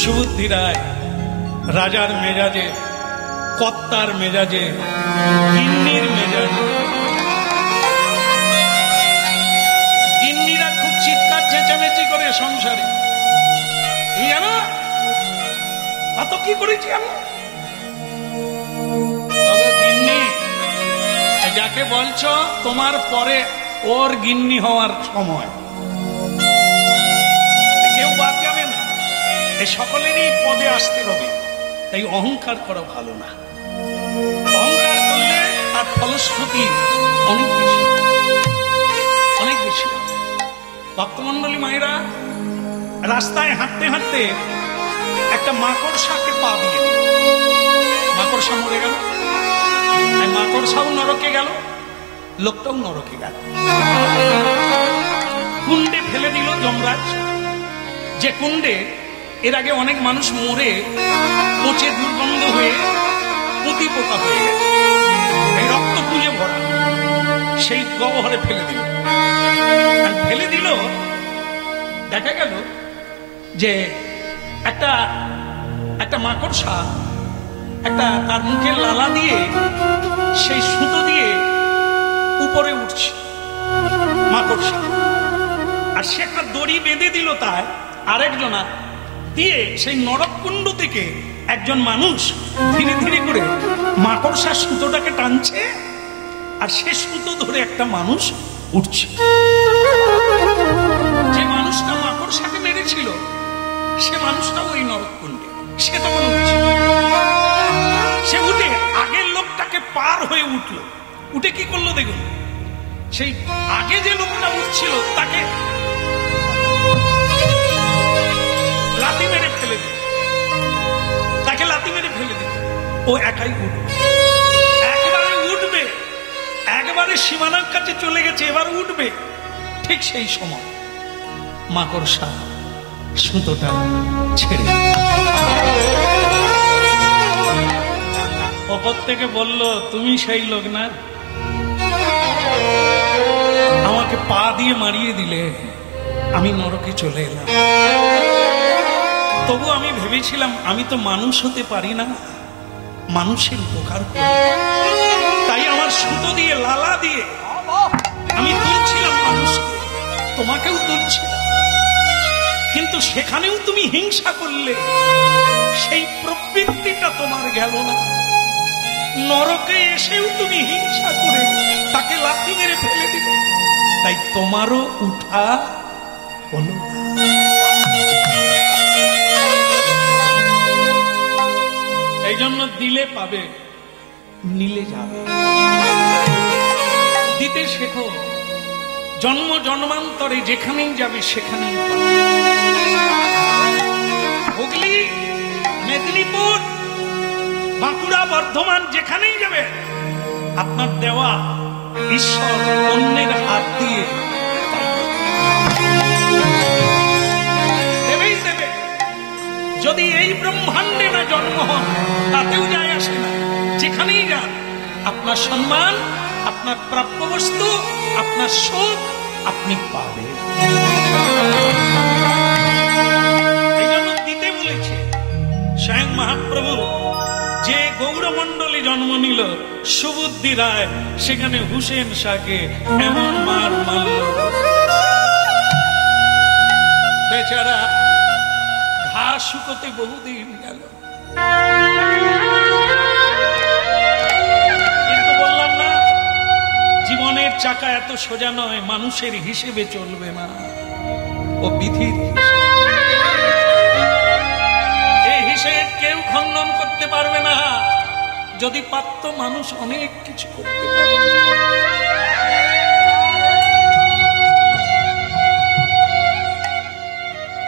সুবুদ্ধি রায় রাজার মেজাজে, কর্তার মেজাজে, গিন্নির মেজাজে। গিন্নিরা খুব চিৎকার চেঁচামেচি করে সংসারে, তুমি জানো অত কি করেছি আমি? গিন্নি যাকে বলছো তোমার পরে ওর গিন্নি হওয়ার সময়, কেউ বাদ যাবে না, এই সকলেরই পদে আসতে হবে। তাই অহংকার করা ভালো না। অহংকার করলে তার ফলশ্রুতি অনেক বেশি, অনেক বেশি। ভক্তমন্ডলী মায়েরা রাস্তায় হাঁটতে হাঁটতে একটা মাকড়সাকে পা দিয়ে দিল। মাকড়সা মরে গেল, মাকড়সাও নরকে গেল, লোকটাও নরকে গেল। কুণ্ডে ফেলে দিল যমরাজ, যে কুণ্ডে এর আগে অনেক মানুষ মরে পচে দুর্গন্ধ হয়ে পুঁতি পোকা হয়ে গেছে, এই রক্ত পুঁজে ভরা, সেই গহ্বরে ফেলে দিল। আর ফেলে দিল, দেখা গেল যে একটা মাকড়সা একটা তার মুখের লালা দিয়ে সেই সুতো দিয়ে উপরে উঠছে মাকড়সা, আর সে একটা দড়ি বেঁধে দিল তাই আরেকজনা দিয়ে, সেই নরককুণ্ড থেকে একজন মানুষ ধীরে ধীরে করে মাকড়সার সুতোটাকে টানছে, আর সে সুতো ধরে একটা মানুষ উঠছে। যে মানুষটা মাকড়সাকে মেরেছিল সে মানুষটাও ওই নরককুণ্ডে, সে তখন উঠছে। সে উঠে আগের লোকটাকে পার হয়ে উঠল, উঠে কি করলো দেখুন, সেই আগে যে লোকটা উঠছিল তাকে লাথি মেরে ফেলে দিল, তাকে লাথি মেরে ফেলে দিল। ও একাই উঠবে, একবারে উঠবে, একবারে সীমানার কাছে চলে গেছে, এবার উঠবে। ঠিক সেই সময় মাকড়সা সুতোটা ছেড়ে ওপর থেকে বলল, তুমি সেই লোক না, আমাকে পা দিয়ে মারিয়ে দিলে, আমি নরকে চলে এলাম। তবু আমি ভেবেছিলাম আমি তো মানুষ হতে পারি না, মানুষের উপকার করি, তাই আমার সুতো দিয়ে লালা দিয়ে আমি তুলছিলাম মানুষকে, তোমাকেও তুলছিলাম। কিন্তু সেখানেও তুমি হিংসা করলে, সেই প্রবৃত্তিটা তোমার গেল না। নরকে এসেও তুমি হিংসা করে তাকে লাথি মেরে ফেলে দিলে, তাই তোমারও উঠা হলো না। এই জন্য দিলে পাবে, নিলে যাবে। দিতে শেখো, জন্ম জন্মান্তরে যেখানেই যাবে সেখানেই পাবে। হুগলি, মেদিনীপুর, বাঁকুড়া, বর্ধমান, যেখানেই যাবে আপনার দেওয়া ঈশ্বর অন্যের হাত দিয়ে দেবেই দেবে। যদি এই ব্রহ্মাণ্ডে না জন্ম হন তাতেও যায় আসে না, যেখানেই যান আপনার সম্মান, আপনার প্রাপ্য বস্তু, আপনার সুখ আপনি পাবেন। এই জন্য দিতে বলেছে স্বয়ং মহাপ্রভু। যে গৌরমণ্ডলী জন্ম নিল সুবুদ্ধি রায়, সেখানে হুসেন শাহকে এমন মার মারল, বেচারা ঘাস শুকোতে বহুদিন গেল। কিন্তু বললাম না, জীবনের চাকা এত সোজা নয়, মানুষের হিসেবে চলবে না, ও বিধির হিসেব কেউ খণ্ডন করতে পারবে না। যদি পারত মানুষ অনেক কিছু করতে পারবে,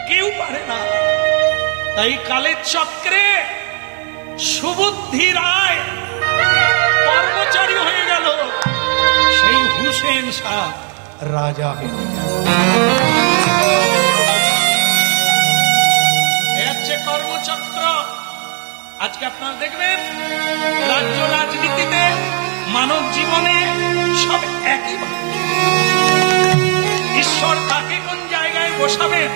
কেউ পারে না। তাই কালের চক্রে সুবুদ্ধি রায় কর্মচারী হয়ে গেল, সেই হুসেন শাহ রাজা হয়ে গেল। কর্মচক্র আজকে আপনারা দেখবেন রাজ্য রাজনীতিতে, মানব জীবনে সব একই। ঈশ্বর তাকে কোন জায়গায় বসাবেন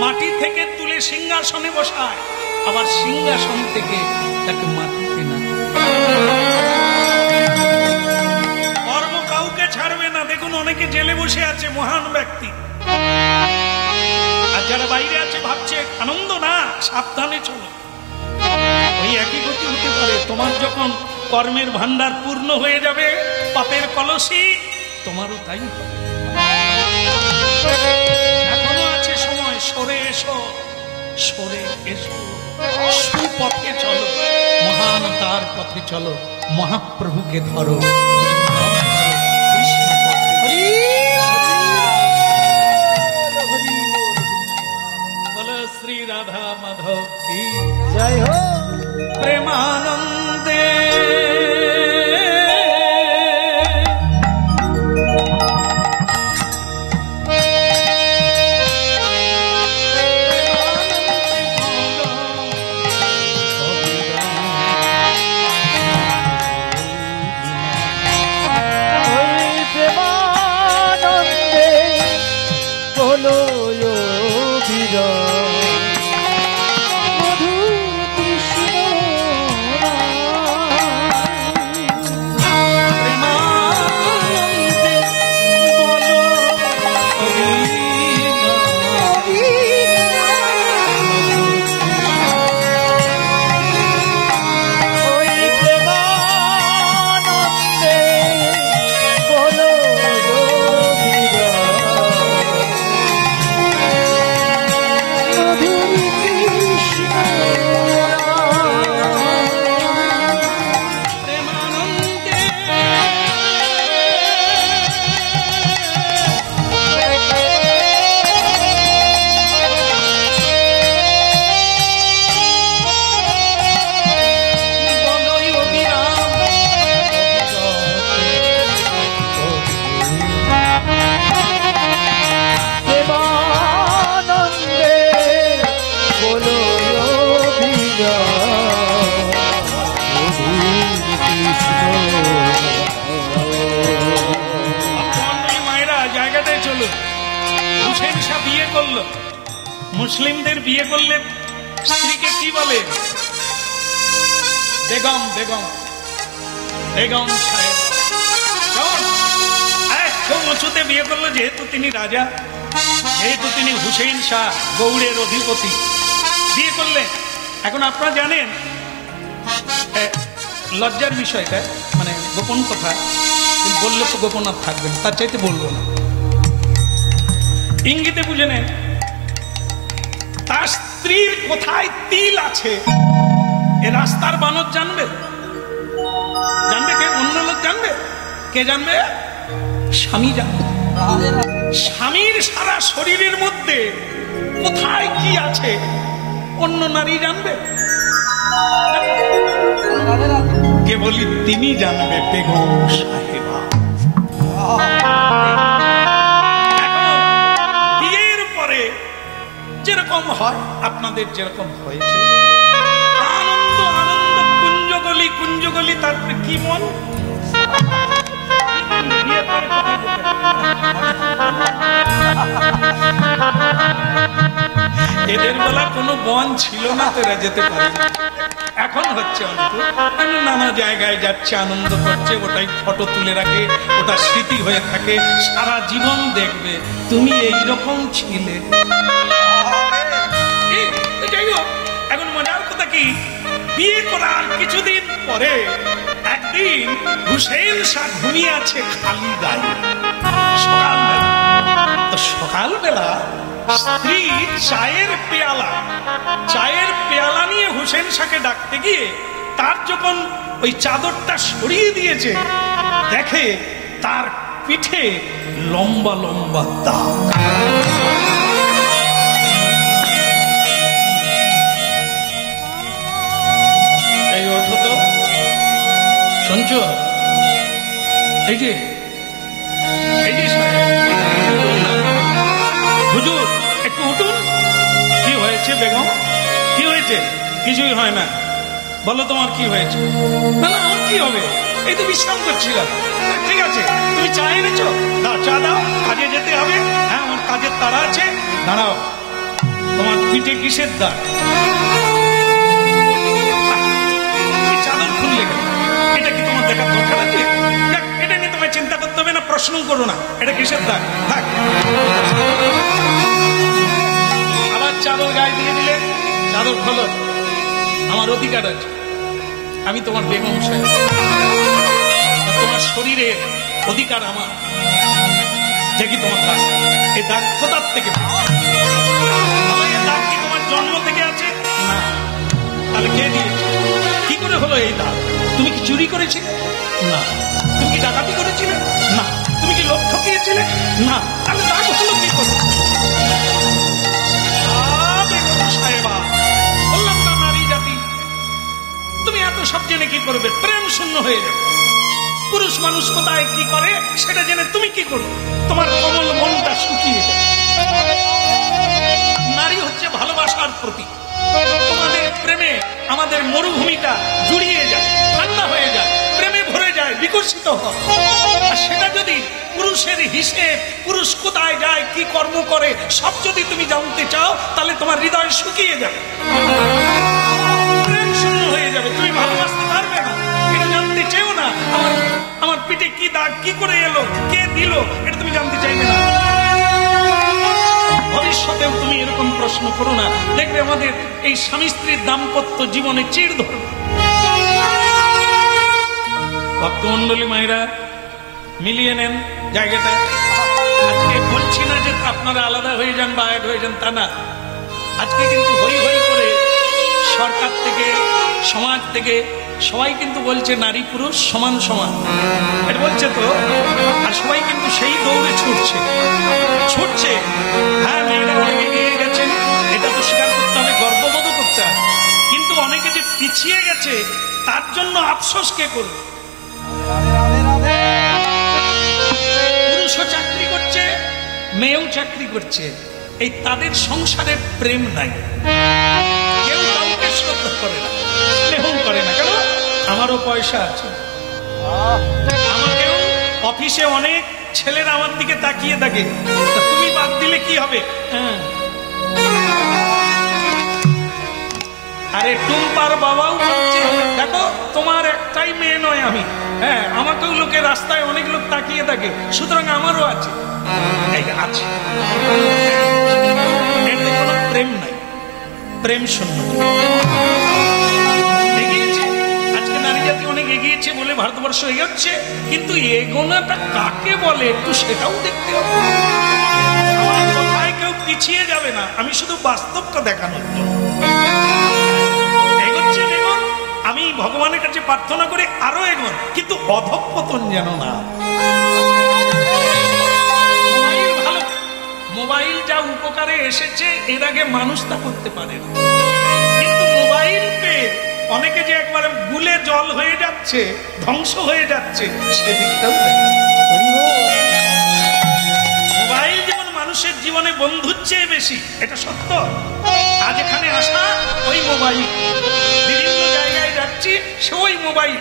মাটি থেকে তুলে সিংহাসনে বসায়, আবার সিংহাসন থেকে তাকে মাটিতে না। কর্ম কাউকে ছাড়বে না। দেখুন অনেকে জেলে বসে আছে, মহান ব্যক্তি, আর যারা বাইরে আছে ভাবছে আনন্দ না, সাবধানে চলো। ওই একই গতি হতে পারে। তোমার যখন কর্মের ভান্ডার পূর্ণ হয়ে যাবে, পাপের কলসি, তোমারও তাই হবে। এখনো আছে সময়, সরে এসো, সরে এসো, সুপথে চলো, মহান তার পথে চলো, মহাপ্রভুকে ধরো। বলো শ্রী রাধা মাধব কি জয় হো। প্রেমানন্দে মুসলিমদের বিয়ে করলে স্ত্রীকে কি বলে? বেগম, বেগম, বেগম সাহেব। খুব উঁচুতে বিয়ে করলো, যেহেতু তিনি রাজা, যেহেতু তিনি হুসেইন শাহ গৌড়ের অধিপতি, বিয়ে করলেন। এখন আপনারা জানেন, লজ্জার বিষয়টা, মানে গোপন কথা, বললে তো গোপন আর থাকবেন, তার চাইতে বলবো না, ইঙ্গিতে বুঝে নেন। তার স্ত্রীর কোথায় তিল আছে এ রাস্তার বানর জানবে? জানবে কে? অন্য লোক জানবে? কে জানবে? স্বামী জানবে। স্বামীর সারা শরীরের মধ্যে কোথায় কি আছে অন্য নারী জানবে? কে বলি? তিনি জানবে, বেগম সাহেবা। যেরকম হয়, আপনাদের যেরকম হয়েছে, আনন্দ আনন্দ, কুঞ্জগলি কুঞ্জগলি, তারপরে কি মন? এদের বেলা কোনো বন ছিল না, তোরা যেতে পারে। এখন হচ্ছে অনেক নানা জায়গায় যাচ্ছে, আনন্দ করছে, ওটাই ফটো তুলে রাখে, ওটা স্মৃতি হয়ে থাকে, সারা জীবন দেখবে তুমি এইরকম ছিলে। এখন মজার কথা কি, বিয়ে করার কিছুদিন পরে একদিন হুসেইন শাহ ঘুমিয়ে আছে খালি গায়ে। সকালবেলা, তো সকালবেলা স্ত্রী চায়ের পেয়ালা নিয়ে হুসেইন শাহকে ডাকতে গিয়ে তার যখন ওই চাদরটা সরিয়ে দিয়েছে, দেখে তার পিঠে লম্বা লম্বা দাগ। শুনছ? এই যে হুজুর, একটু উঠুন। কি হয়েছে বেগম? কি হয়েছে? কিছুই হয় না। বলো তোমার কি হয়েছে? না না, আমার কি হবে, এই তো বিশ্রাম করছিলাম। ঠিক আছে, তুমি চা এনেছো, দাও, চা দাও, কাজে যেতে হবে। হ্যাঁ, আমার কাজের তাড়া আছে, দাঁড়াও। তোমার পিঠে কিসের দাগ? চাদর খুললে গেল, এটা কি তোমার দেখার দরকার আছে? এটা নিয়ে তোমায় চিন্তা করতে হবে না, প্রশ্ন করো না এটা কিসের দাগ। থাক, আবার চাদর গায়ে দিয়ে দিলে, চাদর খোলো, আমার অধিকার আছে, আমি তোমার বেগম সাহেব, তোমার শরীরের অধিকার আমার। দেখি তোমার দাগ, এই দাগ কোথার থেকে? এই দাগ কি তোমার জন্ম থেকে আছে? না। তাহলে কে দিয়েছে? কি করে হলো এই দাগ? তুমি কি চুরি করেছিলে? না। তুমি কি ডাকাতি করেছিলে? না। তুমি কি লোক ঠকিয়েছিলে? না। তাহলে দাগ হলো কি করে? বেগম সাহেবা, বললাম না নারী জাতি, তুমি এত সব জেনে কি করবে? প্রেম শূন্য হয়ে যাবে। পুরুষ মানুষ কোথায় কি করে সেটা জেনে তুমি কি করো? তোমার কোমল মনটা শুকিয়ে যায়। নারী হচ্ছে ভালোবাসার প্রতীক। তোমাদের প্রেমে আমাদের মরুভূমিটা জুড়িয়ে যায়, ঠান্ডা হয়ে যায়, প্রেমে ভরে যায়, বিকশিত হয়। আর সেটা যদি পুরুষের হিসেব, পুরুষ কোথায় যায়, কি কর্ম করে, সব যদি তুমি জানতে চাও, তাহলে তোমার হৃদয় শুকিয়ে যাবে, প্রেম শূন্য হয়ে যাবে, তুমি ভালোবাসতে পারবে না। এটা জানতে চেও না, আমার পিঠে কি দাগ, কি করে এলো, কে দিল, এটা তুমি জানতে চাইবে না। ভবিষ্যতেও তুমি এরকম প্রশ্ন করো না, দেখবে আমাদের এই স্বামী স্ত্রীর দাম্পত্য জীবনে চিড় ধরবে। ভক্তমন্ডলী মায়েরা, মিলিয়ে নেন জায়গাটা। আজকে বলছি না যে আপনারা আলাদা হয়ে যান বা এক হয়ে যান, তা না। আজকে কিন্তু হই হই করে সরকার থেকে, সমাজ থেকে সবাই কিন্তু বলছে নারী পুরুষ সমান সমান, এটা বলছে তো। আর সবাই কিন্তু সেই দৌড়ে ছুটছে। হ্যাঁ, মেয়েরা অনেক এগিয়ে গেছেন, এটা তো স্বীকার করতে হবে, গর্ববোধ করতে হবে। কিন্তু অনেকে যে পিছিয়ে গেছে তার জন্য আফসোস কে করবে? পুরুষও চাকরি করছে, মেয়েও চাকরি করছে, এই তাদের সংসারের প্রেম নাই, কেউ কাউকে শ্রদ্ধা করে না, স্নেহ করে না। কেন? আমারও পয়সা আছে, আমাকেও অফিসে অনেক ছেলেরা আমার দিকে তাকিয়ে থাকে, তুমি বাদ দিলে কি হবে? আরে টুম্পার বাবাও বলছে, দেখো তোমার একটাই মেয়ে নয় আমি, হ্যাঁ আমাকেও লোকে রাস্তায় অনেক লোক তাকিয়ে থাকে, সুতরাং আমারও আছে। আছে, এতে কোনো প্রেম নাই, প্রেম শূন্য। এগিয়েছে, আজকে নারী জাতি অনেক এগিয়েছে বলে ভারতবর্ষ এগোচ্ছে, কিন্তু এগোনাটা কাকে বলে একটু সেটাও দেখতে হবে। আমার কথায় কেউ পিছিয়ে যাবে না, আমি শুধু বাস্তবটা দেখানোর জন্য এগোচ্ছে। এগোন, আমি ভগবানের কাছে প্রার্থনা করে আরো এগোন, কিন্তু অধঃপতন যেন না। মোবাইল যা উপকারে এসেছে, এর আগে মানুষ তা করতে পারে না। কিন্তু মোবাইল পেয়ে অনেকে যে একবারে গুলে জল হয়ে যাচ্ছে, ধ্বংস হয়ে যাচ্ছে, সেদিকটাও মোবাইল যেমন মানুষের জীবনে বন্ধুর চেয়ে বেশি, এটা সত্য। আজ এখানে আসা ওই মোবাইল, বিভিন্ন জায়গায় যাচ্ছি সে ওই মোবাইল,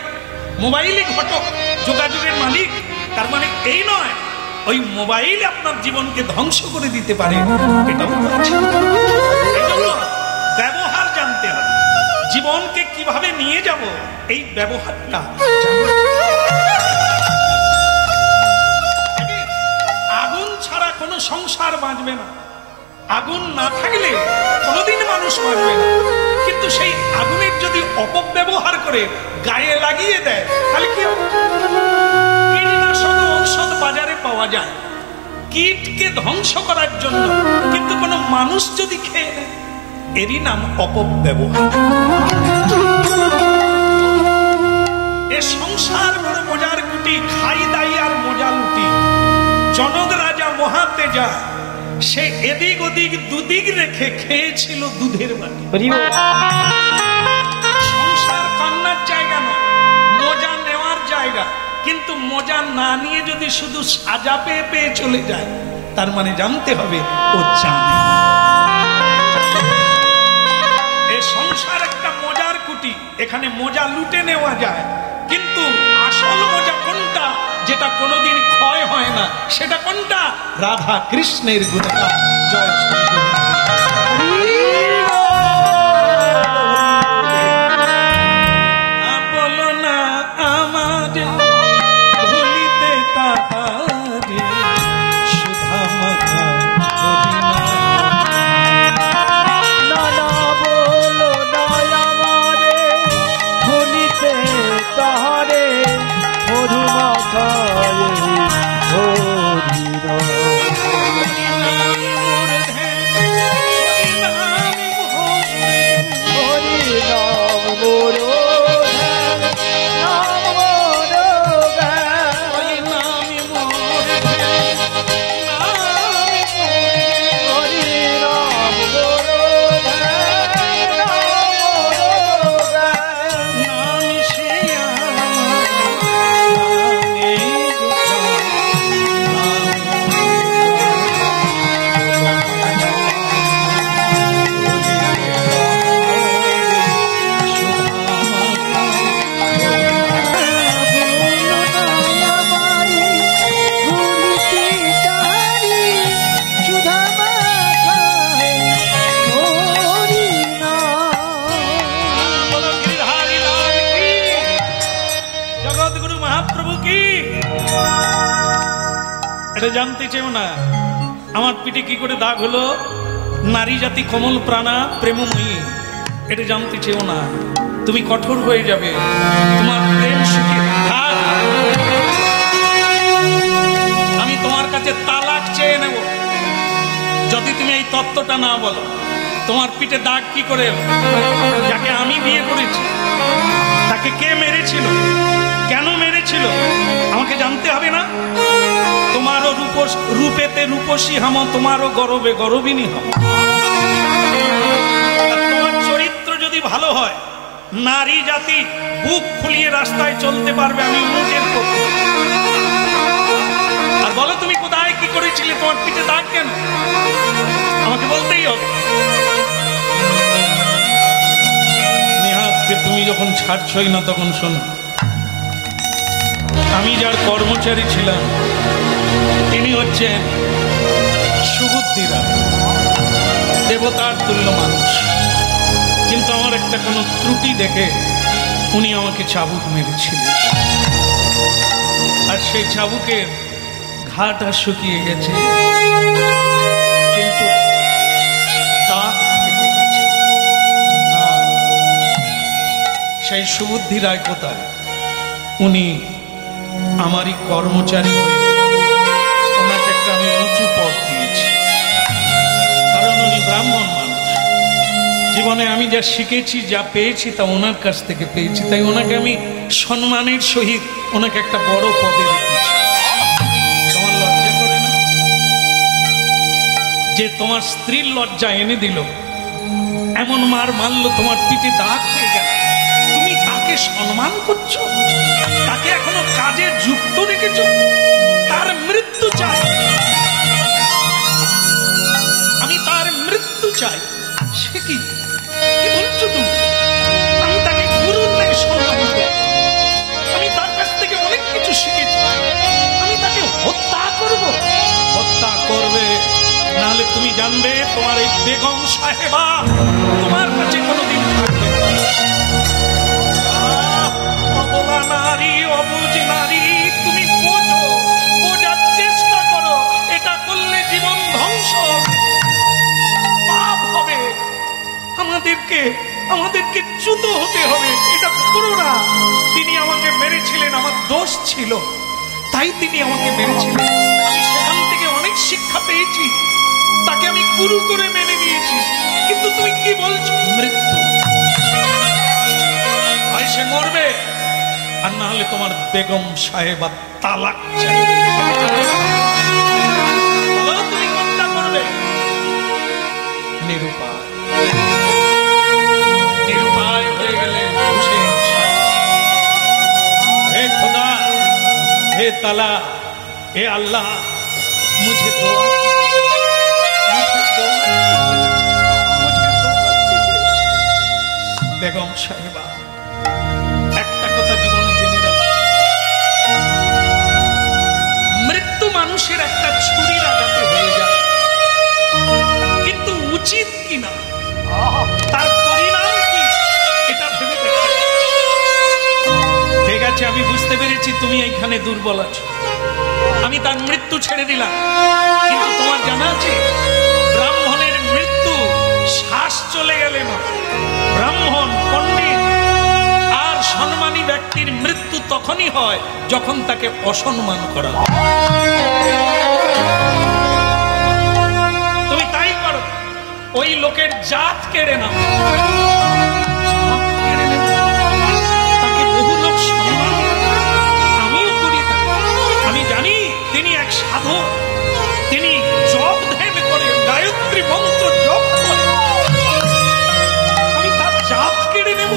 মোবাইলই ঘটক, যোগাযোগের মালিক। তার মানে এই নয় ওই মোবাইল আপনার জীবনকে ধ্বংস করে দিতে পারে, এটাও ব্যবহার জানতে হবে। জীবনকে কিভাবে নিয়ে যাব, এই ব্যবহারটা। আগুন ছাড়া কোনো সংসার বাঁচবে না, আগুন না থাকলে কোনোদিন মানুষ বাঁচবে না। কিন্তু সেই আগুনের যদি অপব্যবহার করে গায়ে লাগিয়ে দেয়, তাহলে কি হবে? কীটনাশক ঔষধ বাজারে পাওয়া যায় কীটকে ধ্বংস করার জন্য, কিন্তু কোনো মানুষ যদি খেয়ে নেয়, এরই নাম অপব্যবহার। এ সংসার বড় মজার কুটি, খাই দাই আর মজা লুটি। জনক রাজা মহাতেজা, সে এদিক ওদিক দুদিক রেখে খেয়েছিল দুধের বাটি। সংসার কান্নার জায়গা নয়, মজা নেওয়ার জায়গা। কিন্তু মজা না নিয়ে যদি শুধু সাজা পেয়ে পেয়ে চলে যায়, তার মানে জানতে হবে ও জানে। এ সংসার একটা মজার কুটি, এখানে মজা লুটে নেওয়া যায়, কিন্তু আসল মজা কোনটা, যেটা কোনোদিন ক্ষয় হয় না, সেটা কোনটা? রাধা কৃষ্ণের গুণগান। জয় শ্রী গোবিন্দ। জানতে চেও না আমার পিঠে কি করে দাগ হলো। নারী জাতি কমল প্রাণা প্রেমময়ী, এটা জানতে চেও না। তুমি কঠোর হয়ে যাবে, তোমার প্রেম সুখে আমি তোমার কাছে তালাক চেয়ে নেব যদি তুমি এই তত্ত্বটা না বলো। তোমার পিঠে দাগ কি করে এলো? যাকে আমি বিয়ে করেছি তাকে কে মেরেছিল, কেন মেরেছিল আমাকে জানতে হবে না? তোমারও রূপেতে রূপসী হাম, তোমারও গরবে গরবিনী হাম। তোমার চরিত্র যদি ভালো হয়, নারী জাতি বুক ফুলিয়ে রাস্তায় চলতে পারবে। আমি মুখের পক্ষে। আর বলো তুমি কোথায় কি করেছিলে, তোমার পিঠে দাগ কেন, আমাকে বলতেই হবে। নেহাতকে তুমি যখন ছাড়ছই না তখন শোনো, আমি যার কর্মচারী ছিলাম তিনি হচ্ছেন সুবুদ্ধি রায়, দেবতার তুল্য মানুষ। কিন্তু আমার একটা কোনো ত্রুটি দেখে উনি আমাকে চাবুক মেরেছিলেন, আর সেই চাবুকের ঘাটা শুকিয়ে গেছে, কিন্তু দাগ থেকে গেছে। সেই সুবুদ্ধি রায় কোথায়? উনি আমারই কর্মচারী হয়ে ওনাকে একটা আমি উঁচু পদ দিয়েছি, কারণ উনি ব্রাহ্মণ মানুষ। জীবনে আমি যা শিখেছি, যা পেয়েছি তা ওনার কাছ থেকে পেয়েছি, তাই ওনাকে আমি সম্মানের সহিত ওনাকে একটা বড় পদে রেখেছি। তোমার লজ্জা করে না যে তোমার স্ত্রীর লজ্জা এনে দিল, এমন মার মারলো, তোমার পিঠে দাগ হয়ে গেল, তুমি তাকে সম্মান করছো, তাকে এখনো কাজে যুক্ত রেখেছ, তার মৃত্যু চাই, আমি তার মৃত্যু চাই। সে কি বলছো তুমি? আমি তাকে গুরুর ন্যায় সম্মান করি, আমি তার কাছ থেকে অনেক কিছু শিখেছি, আমি তাকে হত্যা করব? হত্যা করবে, নাহলে তুমি জানবে তোমার এই বেগম সাহেবা তোমার কাছে কোনোদিন থাকবে না। অবলা নারী, অবুঝ নারী, তুমি বোঝো, বোঝার চেষ্টা করো। এটা করলে জীবন ধ্বংস, পাপ হবে, আমাদেরকে চ্যুত হতে হবে। এটা করো না। তিনি আমাকে মেরেছিলেন, আমার দোষ ছিল, তাই তিনি আমাকে মেরেছিলেন। আমি সেখান থেকে অনেক শিক্ষা পেয়েছি, তাকে আমি গুরু করে মেনে নিয়েছি। কিন্তু তুমি কি বলছো? মৃত্যু, ভাই সে মরবে, আর না হলে তোমার বেগম সাহেবা তালাক চাই। তুমি কোনটা করবে? নিরুপায় হয়ে গেলে হে খোদা, হে তালা, হে আল্লাহ, মুঝে দোয়া, বেগম সাহেবা একটা কথা জীবনে জেনে রাখো, মৃত্যু মানুষের একটা ছুরির আঘাতে হয়ে যায়, কিন্তু উচিত কিনা, তার পরিণাম কি, এটা ভেবে দেখো। ঠিক আছে, আমি বুঝতে পেরেছি তুমি এইখানে দুর্বল আছো, আমি তার মৃত্যু ছেড়ে দিলাম। কিন্তু তোমার জানা আছে ব্রাহ্মণের মৃত্যু শ্বাস চলে গেলে না, ব্রাহ্মণ, পণ্ডিত আর সম্মানী ব্যক্তির মৃত্যু তখনই হয় যখন তাকে অসম্মান করা হয়। তুমি তাই করো, ওই লোকের জাত কেড়ে নাও, তাকে বহু লোক সম্মান, আমিও করি। আমি জানি তিনি এক সাধু, তিনি জপ ধ্যান করে, গায়ত্রী মন্ত্র জপ করে, আমি তার জাত কেড়ে নেব?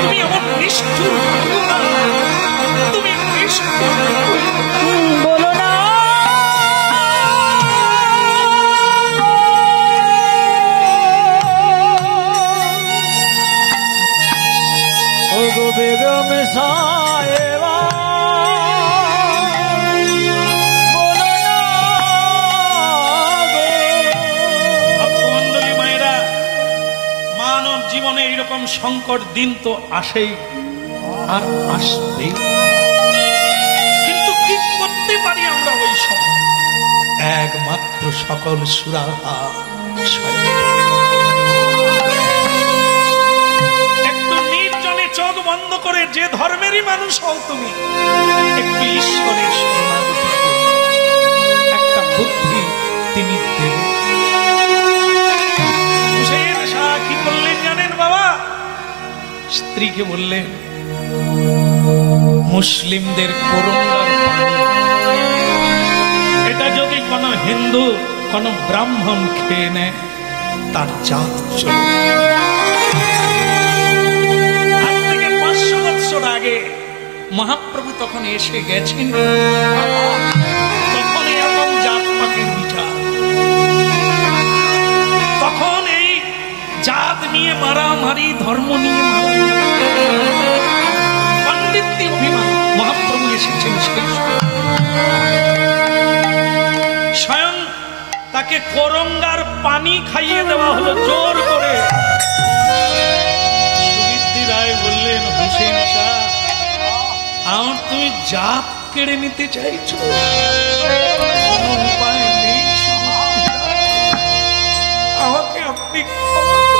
তুমি আমার নিষ্ঠুর, তুমি নিষ্ঠুর বলো না। ও গো বেগম সাহেবা, জীবনে এইরকম সংকট দিন তো আসেই আর আসবে, কিন্তু সময় একমাত্র সকল সুরাহা একটু নির্জনে চোখ বন্ধ করে যে ধর্মেরই মানুষ হও তুমি একটু ঈশ্বরের শরণাগতি একটা বুদ্ধি তিনি দেবেন। হুসেন শাহ কি করলেন জানেন বাবা? স্ত্রীকে বললেন মুসলিমদের কোরআনের পানি এটা যদি কোন হিন্দু কোন ব্রাহ্মণ খেয়ে নেয় তার জাত চলে। আজ থেকে 500 বছর আগে মহাপ্রভু তখন এসে গেছেন, তখন এরকম জাত পাতের বিচার, তখন এই জাত নিয়ে মারামারি, ধর্ম নিয়ে পাণ্ডিত্যে অভিমান। মহাপ্রভু এসেছেন সেই স্বয়ং তাকে করঙ্গার পানি খাইয়ে দেওয়া হলো জোর করে। সুগীতি রায় বললেন হুসেন শাহ আমার তুমি জাত কেড়ে নিতে চাইছো, উপায় নেই, আমাকে আপনি ক্ষমা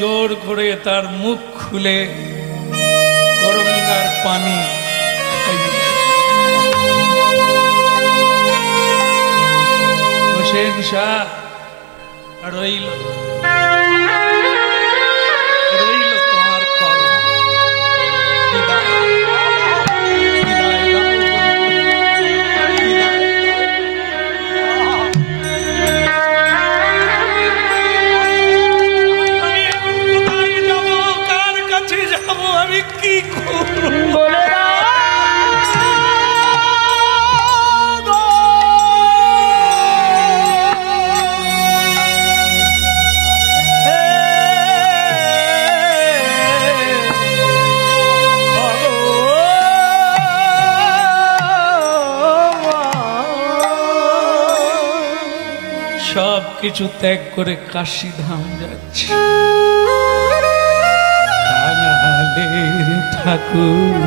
জোর করে তার মুখ খুলে করঙ্গার পানি হুসেন শাহ রইল তোমার কর্ম। আমি কি করব সব কিছু ত্যাগ করে কাশীধাম যাচ্ছে। ঠাকুর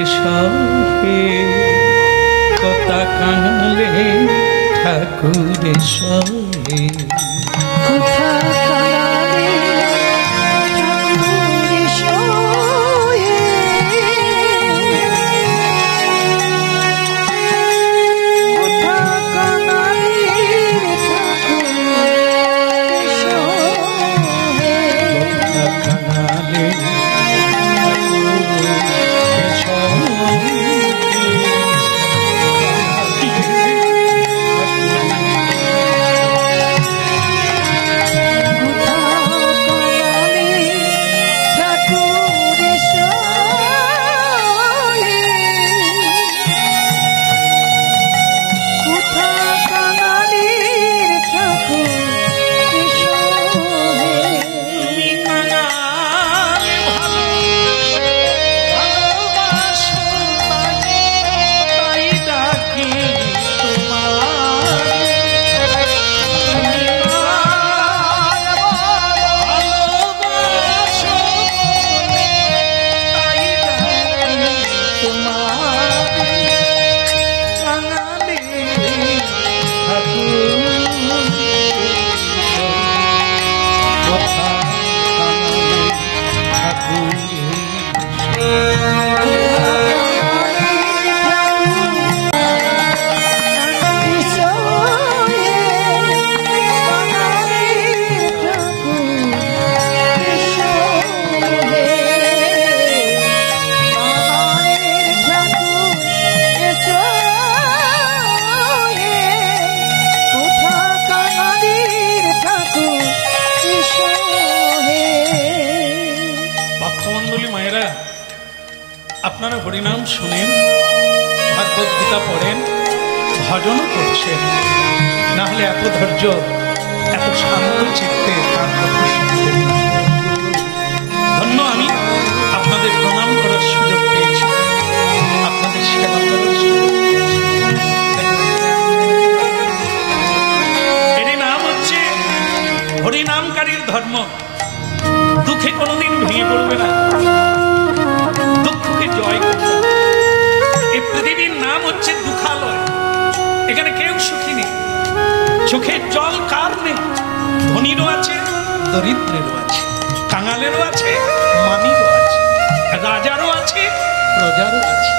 এসব কথা কাঙালে ঠাকুর এসব আপনারা হরিনাম শুনেন, ভাগবত গীতা পড়েন, ভজন করছেন, না হলে এত ধৈর্য এত শান্ত চিত্তে তার কথা শুনতেন না। ধন্য আমি আপনাদের প্রণাম করার সুযোগ পেয়েছি, আপনাদের সেবা করার সুযোগ পেয়েছি। এরই নাম হচ্ছে হরিনামকারীর ধর্ম। দুঃখে কোনোদিন ভেঙে পড়বে না, দুঃখকে জয় করবে। এই পৃথিবীর নাম হচ্ছে দুঃখালয়। এখানে কেউ সুখী নেই। চোখের জল কার নেই? ধনীরও আছে, দরিদ্রেরও আছে, কাঙালেরও আছে, মানিরও আছে, রাজারও আছে, প্রজারও আছে,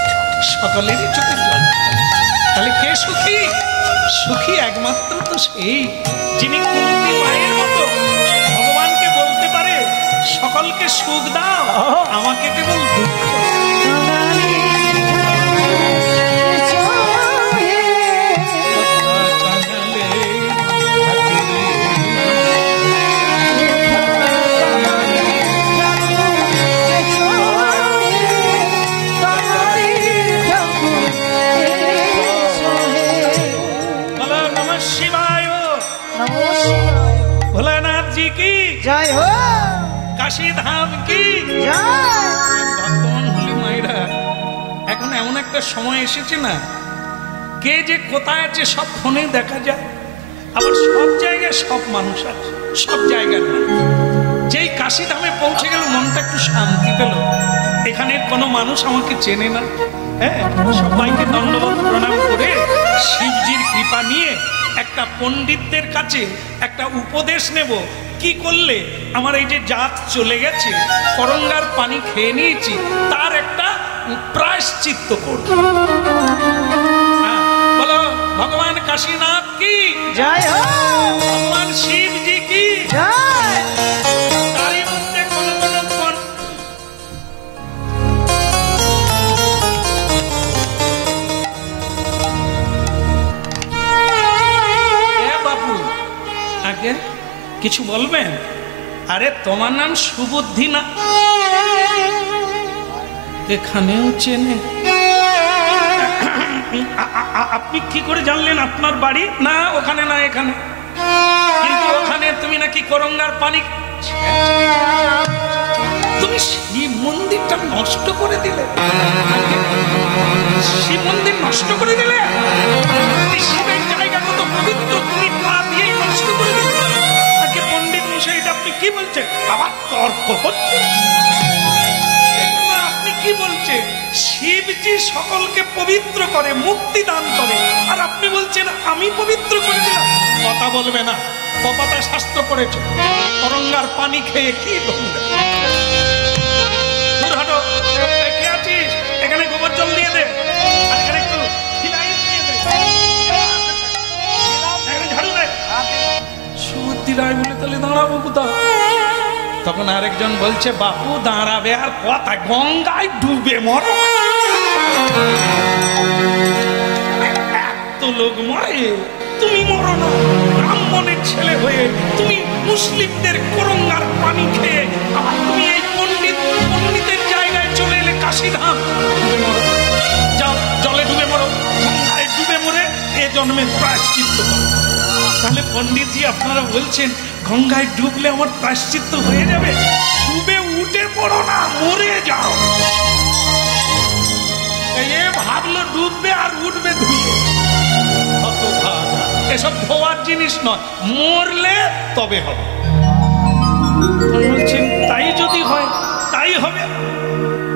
সকলেরই চোখের জল। তাহলে কে সুখী? সুখী একমাত্র তো সেই যিনি কুন্তী মায়ের মতো ভগবানকে বলতে পারে সকলকে সুখ দাও, আমাকে কেবল দুঃখ। भोलानाथ जी की जय हो, काशी धाम की जय। ভগবান হলি মায়েরা, এখন এমন একটা সময় এসেছে না, কে যে কোথায় আছে সব ফোনে দেখা যায়, আবার সব জায়গায় সব মানুষ আছে, সব জায়গার মানুষ। যেই কাশি ধামে পৌঁছে গেল মনটা একটু শান্তি পেল। এখানে কোনো মানুষ আমাকে চেনে না, হ্যাঁ, সবাইকে দণ্ডবত প্রণাম করে শিবজির কৃপা নিয়ে একটা পণ্ডিতদের কাছে একটা উপদেশ নেব, কি করলে আমার এই যে জাত চলে গেছে, করঙ্গার পানি খেয়ে নিয়েছি, তার একটা প্রায়শ্চিত্ত করব। বলো ভগবান কাশীনাথ কি জয় হো, ভগবান শিবজি কি জয়। তারই মধ্যে কোন কোন বাবু আগে কিছু বলবেন? আরে তোমার নাম সুবুদ্ধি না? এখানেও চেনে। আপনি কি করে জানলেন আপনার বাড়ি? না ওখানে না এখানে। কিন্তু ওখানে তুমি নাকি করঙ্গার পানি, তুমি শিব মন্দিরটা নষ্ট করে দিলে। শিব মন্দির নষ্ট করে দিলে, শিবের জায়গা কত পবিত্র তুমি পা দিয়ে নষ্ট করে দিলে। আজকে পণ্ডিত মশাই এটা আপনি কি বলছেন? আবার তর্ক করছে। আপনি কি বলছেন? শিবজি সকলকে পবিত্র করে, মুক্তি দান করে, আর আপনি বলছেন আমি পবিত্র করে দিলাম। কথা বলবে না, কথা শাস্ত্র করেছে, করঙ্গার পানি খেয়ে কি ধরবে? দূর হটো। কে আছিস? এখানে গোবর জল দিয়ে দে, আর এখানে একটু ফিনাইল দিয়ে দে, এখানে ঝাড়ু দে। সুবুদ্ধি রায় বলে তাহলে দাঁড়াবো কোথাও? তখন আরেকজন বলছে বাপু দাঁড়াবে আর কথা, গঙ্গায় ডুবে মরো। এত লোক মরে, তুমি মরো না। ব্রাহ্মণের ছেলে হয়ে তুমি মুসলিমদের করঙ্গার পানি খেয়ে আবার তুমি এই পণ্ডিতের জায়গায় চলে এলে কাশীধাম। যাও জলে ডুবে মরো, গঙ্গায় ডুবে মরে এ জন্মের প্রায়শ্চিত্ত করো। তাহলে পণ্ডিতজি আপনারা বলছেন গঙ্গায় ডুবলে আমার প্রায়শ্চিত্ত হয়ে যাবে? ডুবে উঠে পড়ো না, মরে যাও। এ ভাবলো ডুববে আর উঠবে ধুয়ে। এসব ধোয়ার জিনিস নয়, মরলে তবে হবে। বলছেন তাই যদি হয় তাই হবে।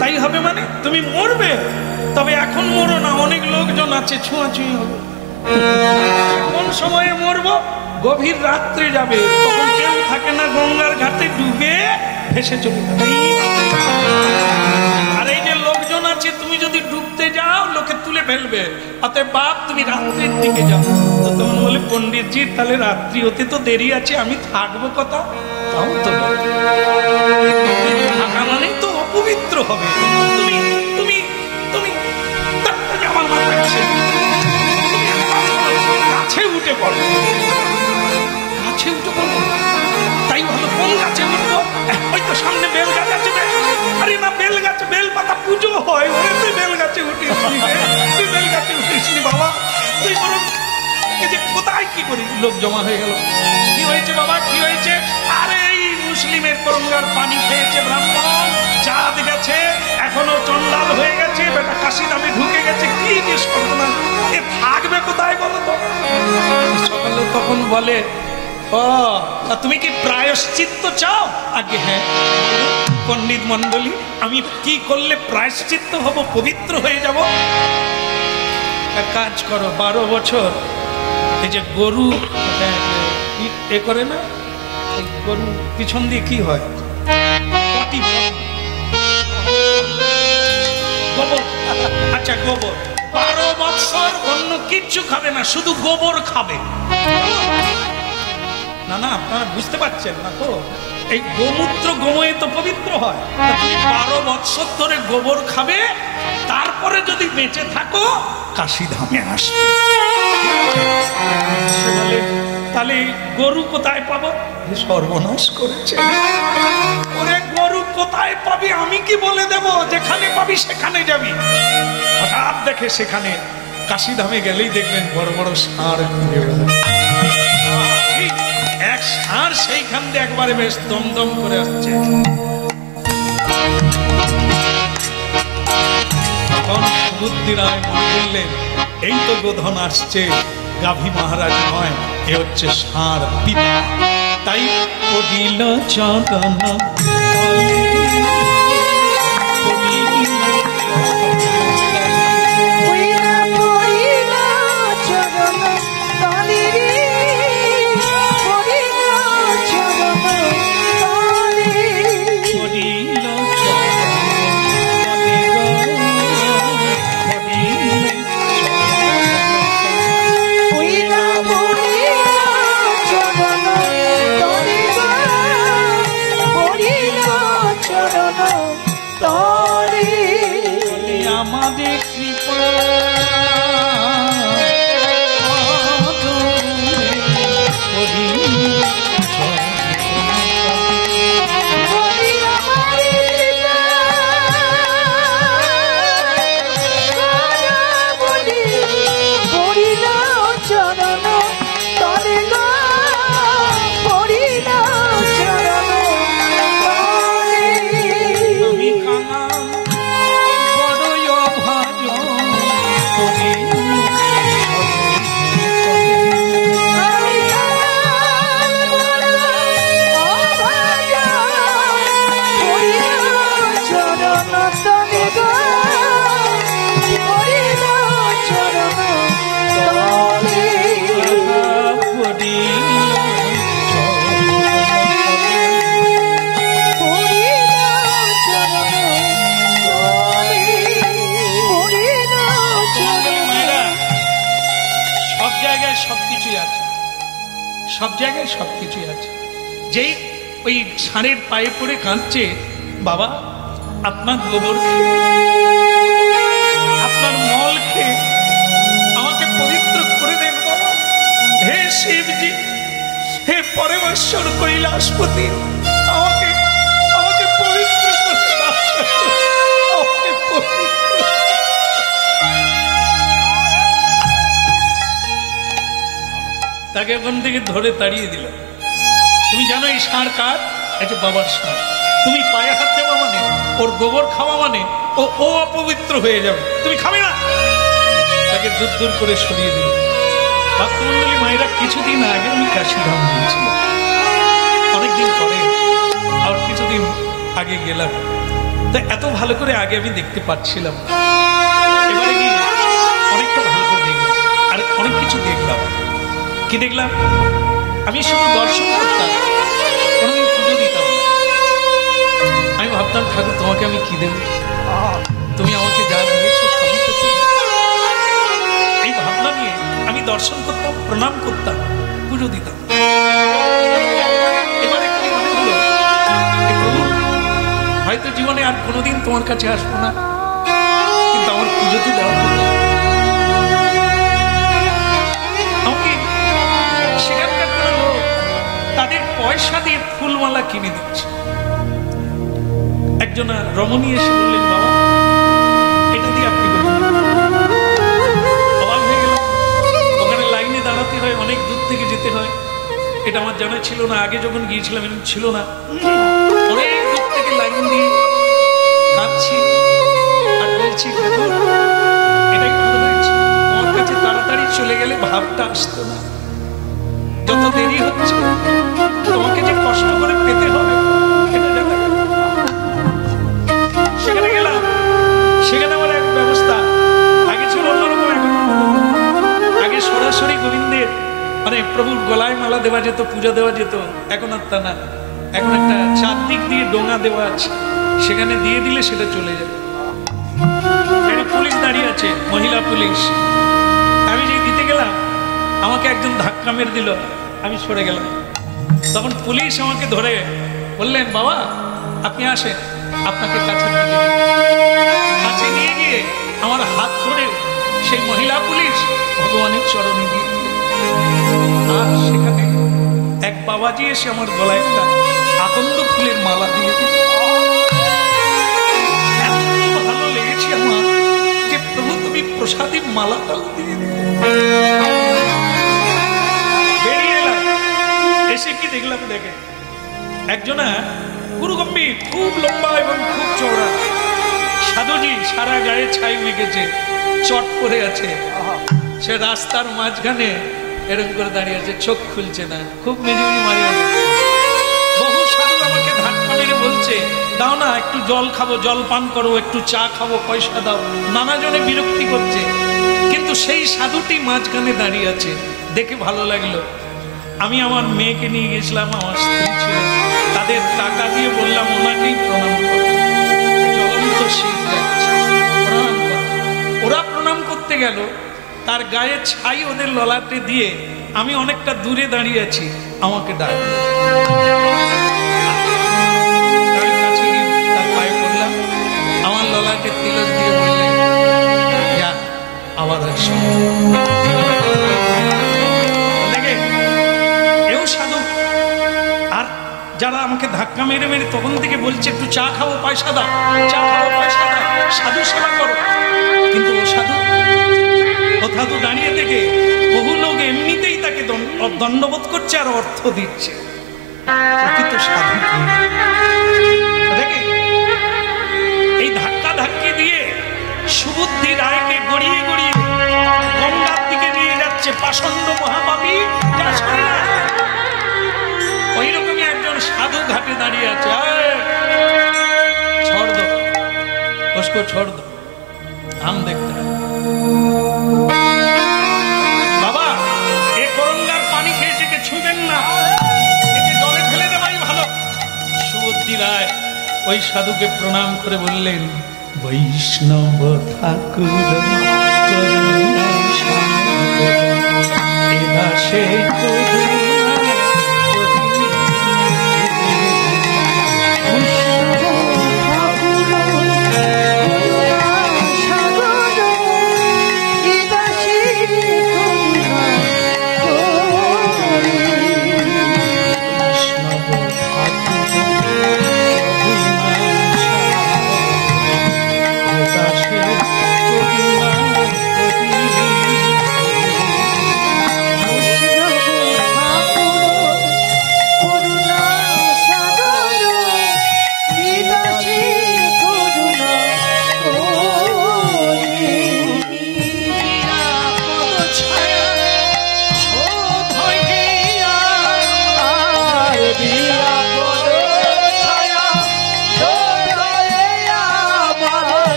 তাই হবে মানে তুমি মরবে, তবে এখন মরো না, অনেক লোকজন আছে, ছোঁয়াছুঁই হবে। কোন সময়ে মরবো? গভীর রাত্রে যাবে, তখন কেউ থাকে না, গঙ্গার ঘাটে ডুবে ভেসে চলে যাবে। আর এই যে লোকজন আছে, তুমি যদি ডুবতে যাও লোকে তুলে ফেলবে, অতএব বাপ তুমি রাত্রির দিকে যাও। তো তখন বলে পণ্ডিতজি তাহলে রাত্রি হতে তো দেরি আছে, আমি থাকবো কথা? তাও তো থাকা মানেই তো অপবিত্র হবে। তুমি তুমি তুমি আমার মাথায় গাছে উঠে পড়ো, গাছে উঠে পড়ো। তাই ভালো, কোন গাছে উঠবো? ওই তো সামনে বেল গাছ আছে। আরে না, বেল গাছ, বেল পাতা পুজো হয়, তুই বেল গাছে উঠিস, তুই বেল গাছে উঠিস নি বাবা। তুই বরং যে কোথায় কি করি, লোক জমা হয়ে গেল। কি হয়েছে বাবা, কি হয়েছে? আরে এই মুসলিমের গঙ্গার পানি খেয়েছে ব্রাহ্মণ, চাঁদ গেছে, এখনো চন্ডাল হয়ে গেছে, বেটা কাশি দামে ঢুকে গেছে। কি যে সর্বনাশ, এ থাকবে কোথায় বলো তো? সকালে তখন বলে, ও তুমি কি প্রায়শ্চিত্ত চাও? আগে হ্যাঁ। পণ্ডিত মন্ডলী, আমি কি করলে প্রায়শ্চিত্ত হব, পবিত্র হয়ে যাব? এক কাজ করো, 12 বছর এই যে গরু এ করে না, গরু পিছন দিয়ে কি হয়, গোবর। আচ্ছা গোবর, 12 বছর অন্য কিচ্ছু খাবে না, শুধু গোবর খাবে। না না, আপনারা বুঝতে পারছেন না তো, এই গোমূত্র গোময়ে তো পবিত্র হয়। তুমি 12 বছর ধরে গোবর খাবে, তারপরে যদি বেঁচে থাকো কাশীধামে আসবে। তাহলে গরু কোথায় পাবো? সর্বনাশ করেছে। ওরে গরু কোথায় পাবি আমি কি বলে দেব? যেখানে পাবি সেখানে যাবি। হঠাৎ দেখে সেখানে কাশীধামে গেলেই দেখবেন বড় বড় ষাঁড় ঘুরে বেড়ায়। এক ষাঁড় সেইখান দিয়ে একবারে বেশ দমদম করে আসছে। তখন বুদ্ধি রায় মনে করলেন, এই তো গোধন আসছে, গাভী মহারাজ নয়, এ হচ্ছে ষাঁড় পিতা। তাই পড়িল চরণ সব জায়গায় সবকিছুই আছে। যেই ওই ষাঁড়ের পায়ে পড়ে কাঁদছে, বাবা আপনার গোবর খেয়ে, আপনার মল খেয়ে আমাকে পবিত্র করে দেন বাবা। হে শিবজি, হে পরমেশ্বর কৈলাসপতি, আমাকে আমাকে পবিত্র করে দাও, আমাকে পবিত্র। তাকে ওখান থেকে ধরে তাড়িয়ে দিল। তুমি জানো এই ষাঁড় কার? এটা বাবার ষাঁড়। তুমি পায়ে হাত দেওয়া মানে, ওর গোবর খাওয়া মানে ও অপবিত্র হয়ে যাবে, তুমি খাবে না। তাকে দূর দূর করে সরিয়ে দিল। ভক্তমন্ডলী মায়েরা, কিছুদিন আগে আমি কাশীধাম গিয়েছিলাম, অনেকদিন পরে আর কিছুদিন আগে গেলাম। তো এত ভালো করে আগে আমি দেখতে পাচ্ছিলাম, এবারে গিয়ে অনেকটা ভালো করে দেখলাম আর অনেক কিছু দেখলাম। কি দেখলাম? আমি শুধু দর্শন করতাম, কোনোদিন পুজো দিতাম। আমি ভাবতাম, ঠাকুর তোমাকে আমি কি দেব, তুমি আমাকে যা দিয়েছো সবই তো তুমি। এই ভাবনা নিয়ে আমি দর্শন করতাম, প্রণাম করতাম, পুজো দিতাম। এবারে কি মনে হলো, হয়তো জীবনে আর কোনোদিন তোমার কাছে আসবো না, কিন্তু আমার পুজো তো দেওয়া হলো। সেখানকার কোনো লোক তাদের পয়সা দিয়ে ফুলমালা কিনে দিচ্ছে। একজন রমণী এসে বললেন, বাবা এটা দিয়ে আপনি অবাক হয়ে গেল। ওখানে লাইনে দাঁড়াতে হয় অনেক দূর এটা আমার জানা ছিল না, আগে যখন গিয়েছিলাম এরকম ছিল না। অনেক দূর থেকে লাইন দিয়ে কাঁদছি আর বলছি, এটাই ভালো হয়েছে, তোমার কাছে তাড়াতাড়ি চলে গেলে ভাবটা আসতো না। যত দেরি হচ্ছে তোমাকে যে কষ্ট করে পেতে হবে এটা জানা গেল। সেখানে গেলাম, সেখানে আমার এক ব্যবস্থা, আগে ছিল অন্যরকম। এখন আগে সরাসরি গোবিন্দের মানে প্রভুর গলায় মালা দেওয়া যেত, পূজা দেওয়া যেত, এখন আর তা না। এখন একটা চারদিক দিয়ে ডোঙা দেওয়া আছে, সেখানে দিয়ে দিলে সেটা চলে যাবে। পুলিশ দাঁড়িয়ে আছে, মহিলা পুলিশ। আমি যে দিতে গেলাম আমাকে একজন ধাক্কা মেরে দিল, আমি সরে গেলাম। তখন পুলিশ আমাকে ধরে বললেন, বাবা আপনি আসেন, আপনাকে কাছে নিয়ে গিয়ে আমার হাত ধরে সেই মহিলা পুলিশ ভগবানের চরণে দিয়ে দিলেন। আর সেখানে এক বাবাজি এসে আমার গলায় একটা আকন্দ ফুলের মালা দিয়ে দিল। এত ভালো লেগেছে আমার যে প্রভু তুমি প্রসাদী মালাটাও দিয়ে দিলে। বেরিয়ে এলাম, এসে কি দেখলাম, দেখে একজনা গুরু গম্ভীর, খুব লম্বা এবং খুব চওড়া সাধুজি, সারা গায়ে ছাই মেখেছে, চট করে আছে। সে রাস্তার মাঝখানে এরকম করে দাঁড়িয়ে আছে, চোখ খুলছে না, খুব মিজুনি মারি আছে। বহু সাধু আমাকে ধাক্কা মেরে বলছে, দাও না একটু জল খাবো, জল পান করো, একটু চা খাবো, পয়সা দাও। নানা জনে বিরক্তি করছে, কিন্তু সেই সাধুটি মাঝখানে দাঁড়িয়ে আছে, দেখে ভালো লাগলো। আমি আমার মেয়েকে নিয়ে গেছিলাম, আমার স্ত্রী ছিল, তাদের টাকা দিয়ে বললাম ওনাকেই প্রণাম করো। জ্বলন্ত শীত যাচ্ছে, প্রণাম করো। ওরা প্রণাম করতে গেল, তার গায়ে ছাই ওদের ললাটে দিয়ে আমি অনেকটা দূরে দাঁড়িয়ে আছি, আমাকে ডাক। আমি কাছে গিয়ে তার পায়ে পড়লাম, আমার ললাটে তিলক দিয়ে বললেন, যা আবার আসো। এও সাধু। আর যারা আমাকে ধাক্কা মেরে মেরে তখন থেকে বলছে একটু চা খাবো, পয়সা দাও, চা খাবো, পয়সা দাও, সাধু সেবা করো, কিন্তু ও সাধু সাধু দাঁড়িয়ে থেকে বহু লোক এমনিতেই তাকে দণ্ডবোধ করছে আর অর্থ দিচ্ছে। প্রকৃত সাধু দেখে এই ধাক্কা ধাক্কি দিয়ে সুবুদ্ধি রায়কে গড়িয়ে গড়িয়ে গঙ্গার দিকে নিয়ে যাচ্ছে পাষণ্ড মহাপাপী। ওই রকমই একজন সাধু ঘাটে দাঁড়িয়ে আছে, छोड़ दो उसको, छोड़ दो, हम देखते हैं। বাবা এই গঙ্গার পানি খেয়েছে, কে ছুঁবেন না, একে জলে ফেলে দেওয়াই ভালো। সুবুদ্ধি রায় ওই সাধুকে প্রণাম করে বললেন, বৈষ্ণব ঠাকুর করুণা সাগর এ দাসে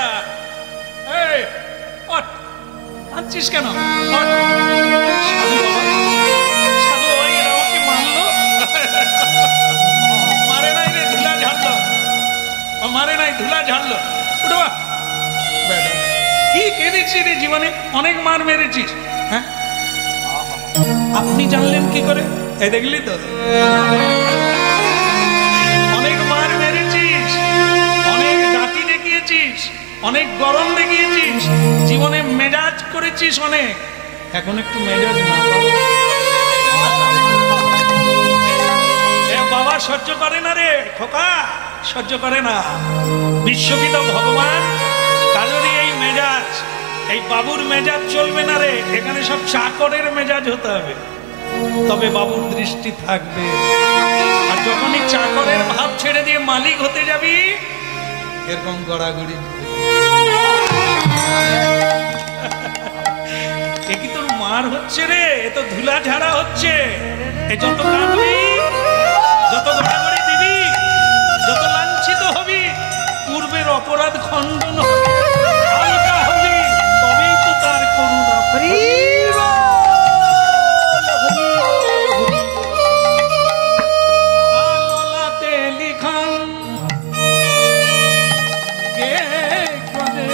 বেটা, এই ওঠ, আনছিস কেন? ওঠ। সাধু বাবা, সাধু বাবা এরা আমাকে মারলো? মারে নাই রে, ধুলা ঝাড়লো, মারে নাই, ধুলা ঝাড়লো। উঠবা বেটা, কি কেঁদেছিস রে জীবনে? অনেক মার মেরেছিস, হ্যাঁ? আপনি জানলেন কি করে? এই দেখলি তো, অনেক মার মেরেছিস, অনেক ডাকি দেখিয়েছিস, অনেক গরম দেখিয়েছিস, জীবনে মেজাজ করেছিস অনেক। এখন একটু মেজাজ না বাবা সহ্য করে না রে খোকা, সহ্য করে না। বিশ্বপিতা ভগবান কাজেরই এই মেজাজ, এই বাবুর মেজাজ চলবে না রে, এখানে সব চাকরের মেজাজ হতে হবে, তবে বাবুর দৃষ্টি থাকবে। আর যখনই চাকরের ভাব ছেড়ে দিয়ে মালিক হতে যাবি, এরকম গড়াগড়ি। এ কি তোর মার হচ্ছে রে? এ তো ধুলা ঝাড়া হচ্ছে। এ যত কাঁদবি, যত গড়াগড়ি দিবি, যত লাঞ্ছিত হবি, পূর্বের অপরাধ খণ্ডন হালকা হবি, তবেই তো তার করুণা। ললাটে লিখন কে করে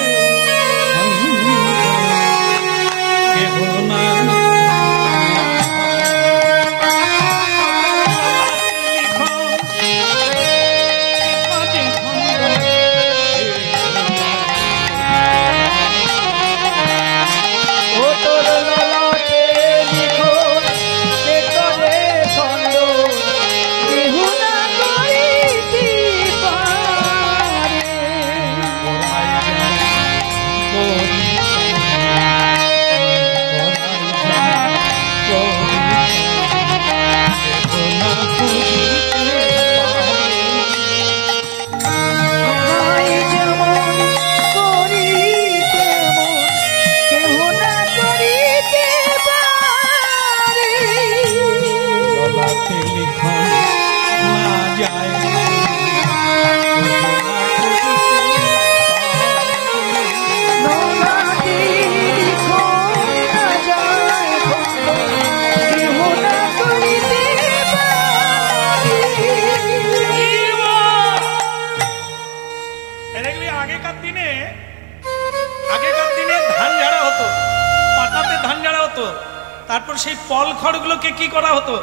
তারপর সেই পল খড়গুলোকে কি করা হতো?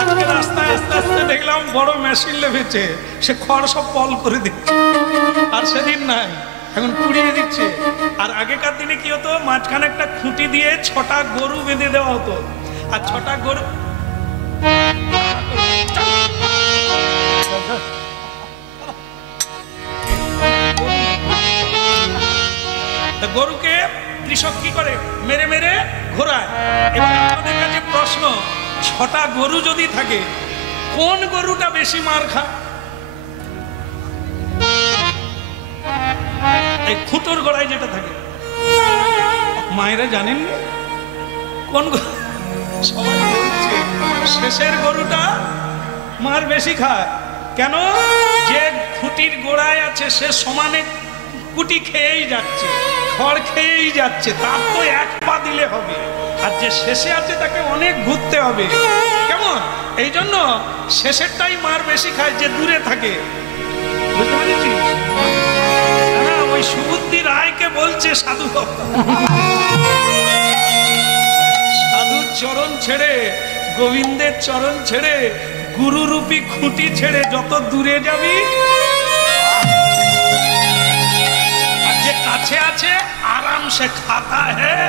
আজকে রাস্তায় আস্তে আস্তে দেখলাম বড় মেশিন লেগেছে, সে খড় সব পল করে দিচ্ছে। আর সেদিন নাই, এখন পুড়িয়ে দিচ্ছে। আর আগেকার দিনে কি হতো, মাঝখানে একটা খুঁটি দিয়ে 6টা গরু বেঁধে দেওয়া হতো। আর 6টা গরু, গরুকে কৃষক কি করে, মেরে মেরে ঘোরায়। এবার আমাদের কাছে প্রশ্ন, 6টা গরু যদি থাকে, কোন গরুটা বেশি মার খায়? এই খুঁটোর গোড়ায় যেটা থাকে, মায়েরা জানেন কোন? সবাই বলছে শেষের গরুটা মার বেশি খায়। কেন? যে খুঁটির গোড়ায় আছে সে সমানে কুটি খেয়েই যাচ্ছে, খড় খেয়েই যাচ্ছে, তার তো এক পা দিলে হবে। আর যে শেষে আছে তাকে অনেক ঘুরতে হবে। কেমন? এই জন্য শেষেরটাই মার বেশি খায়, যে দূরে থাকে। বুঝতে পেরেছিস? না, ওই সুবুদ্ধি রায়কে বলছে সাধু, সাধুর চরণ ছেড়ে, গোবিন্দের চরণ ছেড়ে, গুরুরূপী খুঁটি ছেড়ে যত দূরে যাবি, যে কাছে আছে আরাম সে খাতা হ্যাঁ।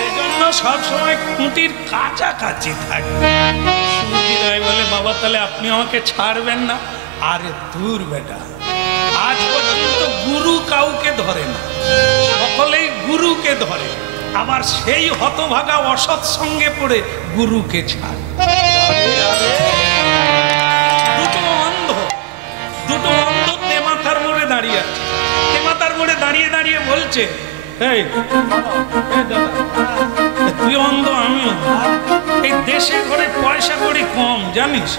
এই জন্য সবসময় খুঁটির কাছাকাছি থাকবে। সুবুদ্ধি রায় বলে, বাবা তাহলে আপনি আমাকে ছাড়বেন না? আরে দূর বেটা, আজ পর্যন্ত গুরু কাউকে ধরে না, সকলেই গুরুকে ধরে। আবার সেই হতভাগা অসৎ সঙ্গে পড়ে গুরুকে ছাড়ে। দুটো অন্ধ তেমাথার মোড়ে দাঁড়িয়ে আছে। তেমাথার মোড়ে দাঁড়িয়ে দাঁড়িয়ে বলছে, এই দাদা তুই অন্ধ আমিও। এই দেশে ঘরে পয়সা করি কম জানিস,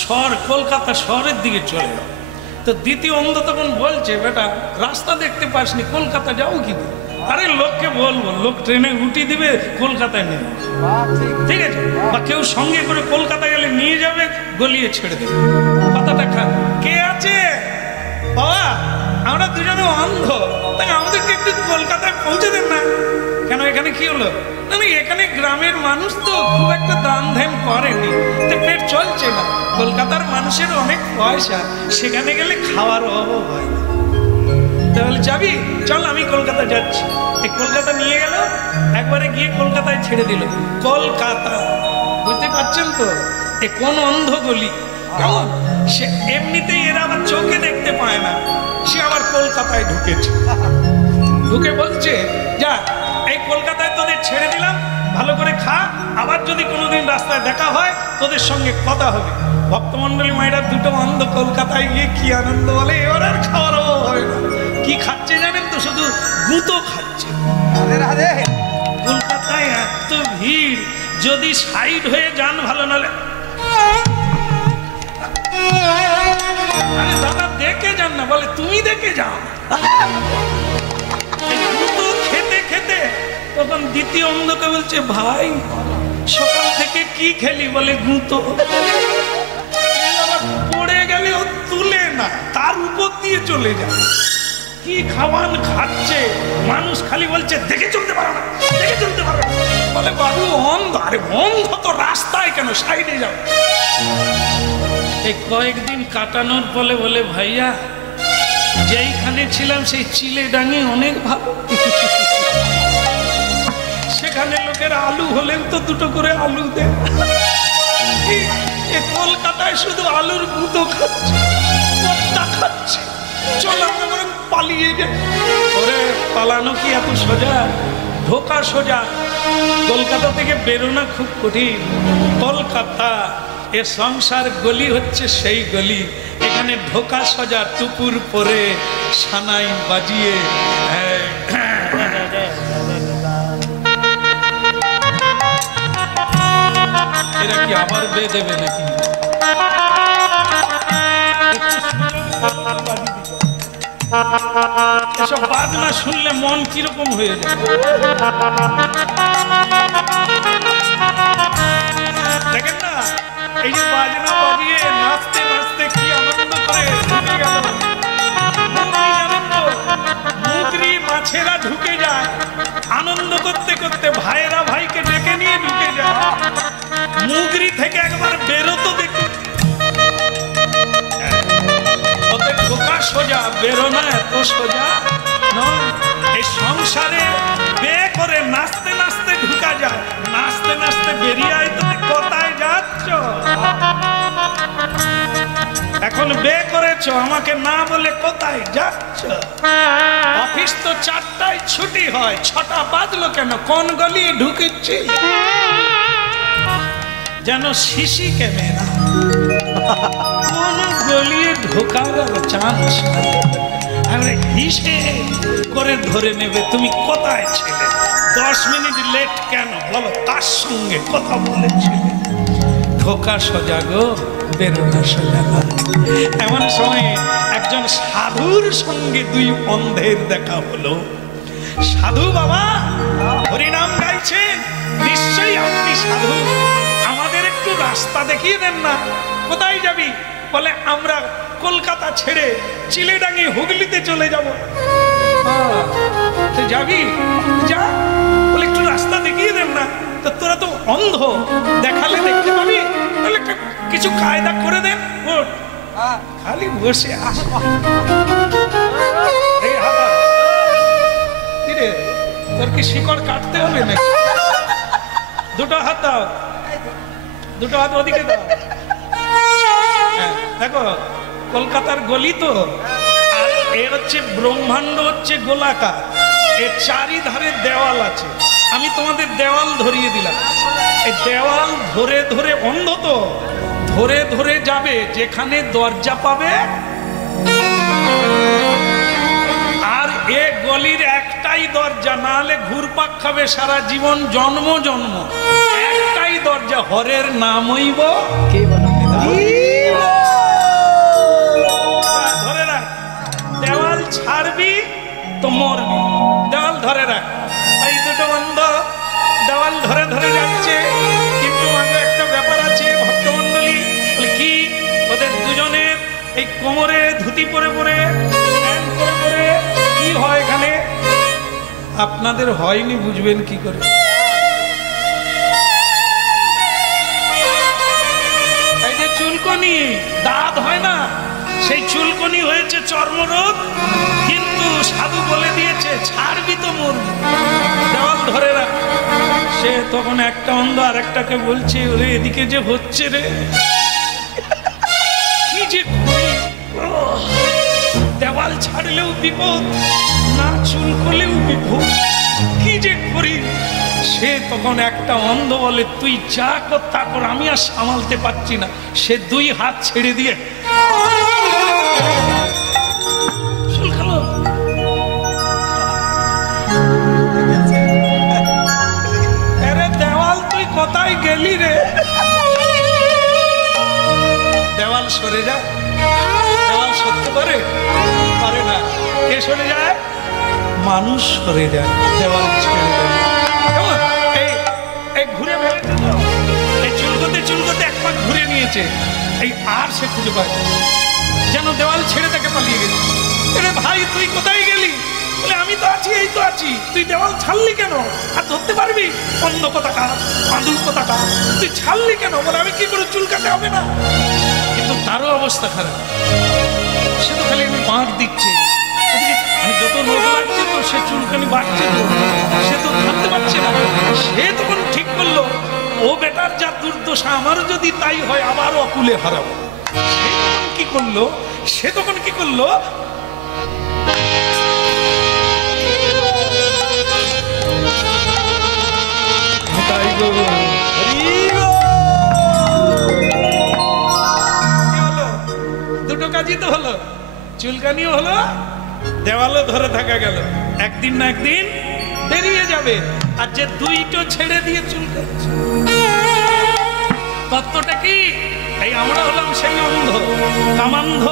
শহর কলকাতা শহরের দিকে চলে যাও। তো দ্বিতীয় অন্ধ তখন বলছে, বেটা রাস্তা দেখতে পাসনি, কলকাতা যাও কি? আরে লোককে বলবো, লোক ট্রেনে উঠি দিবে, কলকাতায় নেবে, ঠিক আছে? বা কেউ সঙ্গে করে কলকাতা গেলে নিয়ে যাবে, গলিয়ে ছেড়ে দেবে। কথাটা কে আছে বাবা? আমরা দুজনে অন্ধ, তাই আমাদেরকে একটু কলকাতায় পৌঁছে দেন না। কেন, এখানে কি হলো? না এখানে গ্রামের মানুষ তো খুব একটা দান ধ্যান করেনি, তো পেট চলছে না। কলকাতার মানুষের অনেক পয়সা, সেখানে গেলে খাওয়ার অভাব হয় না। তাহলে যাবি? চল, আমি কলকাতা যাচ্ছি। এই কলকাতা নিয়ে গেল, একবারে গিয়ে কলকাতায় ছেড়ে দিল। কলকাতা, বুঝতে পারছেন তো এ কোন অন্ধ গলি? কেমন সে এমনিতেই এরা আবার চোখে দেখতে পায় না, সে আবার কলকাতায় ঢুকেছে। ঢুকে বলছে, যা এই কলকাতায় তোদের ছেড়ে দিলাম, ভালো করে খা, আবার যদি কোনোদিন রাস্তায় দেখা হয় তোদের সঙ্গে কথা হবে। ভক্তমন্ডলী মায়েরা দুটো অন্ধ কলকাতায় গিয়ে কি আনন্দ বলে, এবার আর খাওয়ার অভাব হয় না। কি খাচ্ছে জানেন তো? শুধু গুঁতো খাচ্ছে। কলকাতায় এত ভিড়, যদি সাইড হয়ে যান ভালো, নালে আরে দাদা দেখে যান না, বলে তুমি দেখে যাও। গুঁতো খেতে খেতে তখন দ্বিতীয় অন্ধকে বলছে, ভাই সকাল থেকে কি খেলি? বলে গুঁতো। পড়ে গেলে ও তুলে না, তার উপর দিয়ে চলে যায়। কি খাওয়ান খাচ্ছে, মানুষ খালি বলছে দেখে চলতে পারো না, দেখে চলতে পারো না। বলে বাবু অন্ধ। আরে অন্ধ তো রাস্তায় কেন, সাইডে যাও। এই কয়েকদিন কাটানোর ফলে বলে, ভাইয়া যেইখানে ছিলাম সেই চিলেডাঙ্গি অনেক ভালো, সেখানে লোকের আলু হলেন তো দুটো করে আলু দেয়। কলকাতায় শুধু আলুর গুঁতো খাচ্ছে, পত্তা খাচ্ছে। চল আমরা পালিয়ে যাই। ওরে পালানো কি এত সোজা? ঢোকা সোজা, কলকাতা থেকে বেরোনা খুব কঠিন। কলকাতা এ সংসার গলি হচ্ছে সেই গলি, এখানে ঢোকা সোজা। টুপুর পরে সানাই বাজিয়ে এরা কি আবার বেয়ে দেবে নাকি? এসব বাজনা শুনলে মন কিরকম হয়ে যায়। দেখেন না, এই যে বাজনা বাজিয়ে নাচতে নাচতে কি আনন্দ করে ঢুকে গেল। মুদ্রি মাছেরা ঢুকে যায়, আনন্দ করতে করতে ভাইয়েরা ভাইকে ডেকে নিয়ে ঢুকে যায়। মুগরি থেকে একবার বেরোতো দেখি, ওদের ঢোকা সোজা, বেরোনা এত সোজা নয়। এই সংসারে বে করে নাচতে নাচতে ঢুকা যায়, নাচতে নাচতে বেরিয়ে আয়। তুমি কোথায় যাচ্ছ? এখন বে করেছো, আমাকে না বলে কোথায় যাচ্ছ? অফিস তো 4টায় ছুটি হয়, 6টা বাজলো কেন? কোন গলি ঢুকেছি? যেন শিশি ক্যামেরা, কোন গলিয়ে ঢোকার চান্স নাই। হিসে করে ধরে নেবে তুমি কোথায় ছিলে, 10 মিনিট লেট কেন বলো, তার সঙ্গে কথা বলেছিলে। ঢোকা সোজা গো, বেরোনা সোজা না। এমন সময় একজন সাধুর সঙ্গে দুই অন্ধের দেখা হলো। সাধু বাবা হরিনাম গাইছেন, নিশ্চয়ই আপনি সাধু, আমাদের একটু রাস্তা দেখিয়ে দেন না। কোথায় যাবি? বলে আমরা কলকাতা ছেড়ে চিলেডাঙ্গি হুগলিতে চলে যাব। যাবি? যা, বলে একটু রাস্তা দেখিয়ে দেন না। তো তোরা তো অন্ধ, দেখালে দেখতে পাবি, তাহলে কিছু কায়দা করে দেন। খালি বসে আস। তোর কি শিকড় কাটতে হবে নাকি? দুটো হাত দাও, দুটো হাত ওদিকে দাও। দেখো কলকাতার গলি তো, আর এর হচ্ছে ব্রহ্মাণ্ড হচ্ছে গোলাকার, এর চারিধারে দেওয়াল আছে। আমি তোমাদের দেওয়াল ধরিয়ে দিলাম। এই দেওয়াল ধরে ধরে, অন্ধ তো, ধরে ধরে যাবে, যেখানে দরজা পাবে। আর এ গলির একটা একটাই দরজা, না হলে ঘুরপাক খাবে সারা জীবন, জন্ম জন্ম। একটাই দরজা, হরের নামইব কে বলো, ধরে রাখ। দেওয়াল ছাড়বি তো মরবি, দেওয়াল ধরে রাখ। এই দুটো বন্ধ দেওয়াল ধরে ধরে যাচ্ছে, কিন্তু মাঝে একটা ব্যাপার আছে ভক্তমণ্ডলী। কি ওদের দুজনের এই কোমরে ধুতি পরে পরে কি হয় এখানে, আপনাদের হয়নি বুঝবেন কি করে। এই যে চুলকনি, দাঁত হয় না, সেই চুলকনি হয়েছে চর্মরোগ, কিন্তু সাধু বলে দিয়েছে ছাড়বি তো মরবি, দেওয়াল ধরে রাখ। সে তখন একটা অন্ধ আর একটাকে বলছে, ওরে এদিকে যে হচ্ছে রে, কি যে করি, দেওয়াল ছাড়লেও বিপদ, না চুল করলেও বিপদ, কি যে করি। সে তখন একটা অন্ধ বলে, তুই যা কর তা কর, আমি আর সামালতে পারছি না। সে দুই হাত ছেড়ে দিয়ে চুল খালো। আরে দেওয়াল তুই কোথায় গেলি রে, দেওয়াল সরে যা। দেওয়াল সরতে পারে? পারে না। কে সরে যায়? মানুষ সরে যায়, দেওয়াল ছেড়ে দেয়। এই ঘুরে ফেলেছে তো, এই চুলকোতে চুলকোতে এক পাক ঘুরে নিয়েছে, এই আর সে খুঁজে পায় যেন দেওয়াল ছেড়ে তাকে পালিয়ে গেছে। আরে ভাই তুই কোথায় গেলি? বলে আমি তো আছি, এই তো আছি। তুই দেওয়াল ছাড়লি কেন? আর ধরতে পারবি? অন্ধ কোথাকা, আঁদুর কোথাকা, তুই ছাড়লি কেন? বলে আমি কি করে, চুলকাতে হবে না? কিন্তু তারও অবস্থা খারাপ, সে তো খালি আমি বাঁক দিচ্ছে, আমি যত রোগ লাগছে তো সে চুলকানি বাড়ছে, তো সে তো ধরতে পারছে না। সে তখন ঠিক করলো, ও বেটার যা দুর্দশা, আমারও যদি তাই হয় আবারও অকুলে হারাবো। সে তখন কি করলো, দুটো কাজই তো হলো, চুলকানিও হলো, দেওয়ালও ধরে থাকা গেল। একদিন না একদিন বেরিয়ে যাবে। আর যে দুইটো ছেড়ে দিয়ে চুলকাচ্ছে, তত্ত্বটা কি? এই আমরা হলাম সেই অন্ধ, কামান্ধ,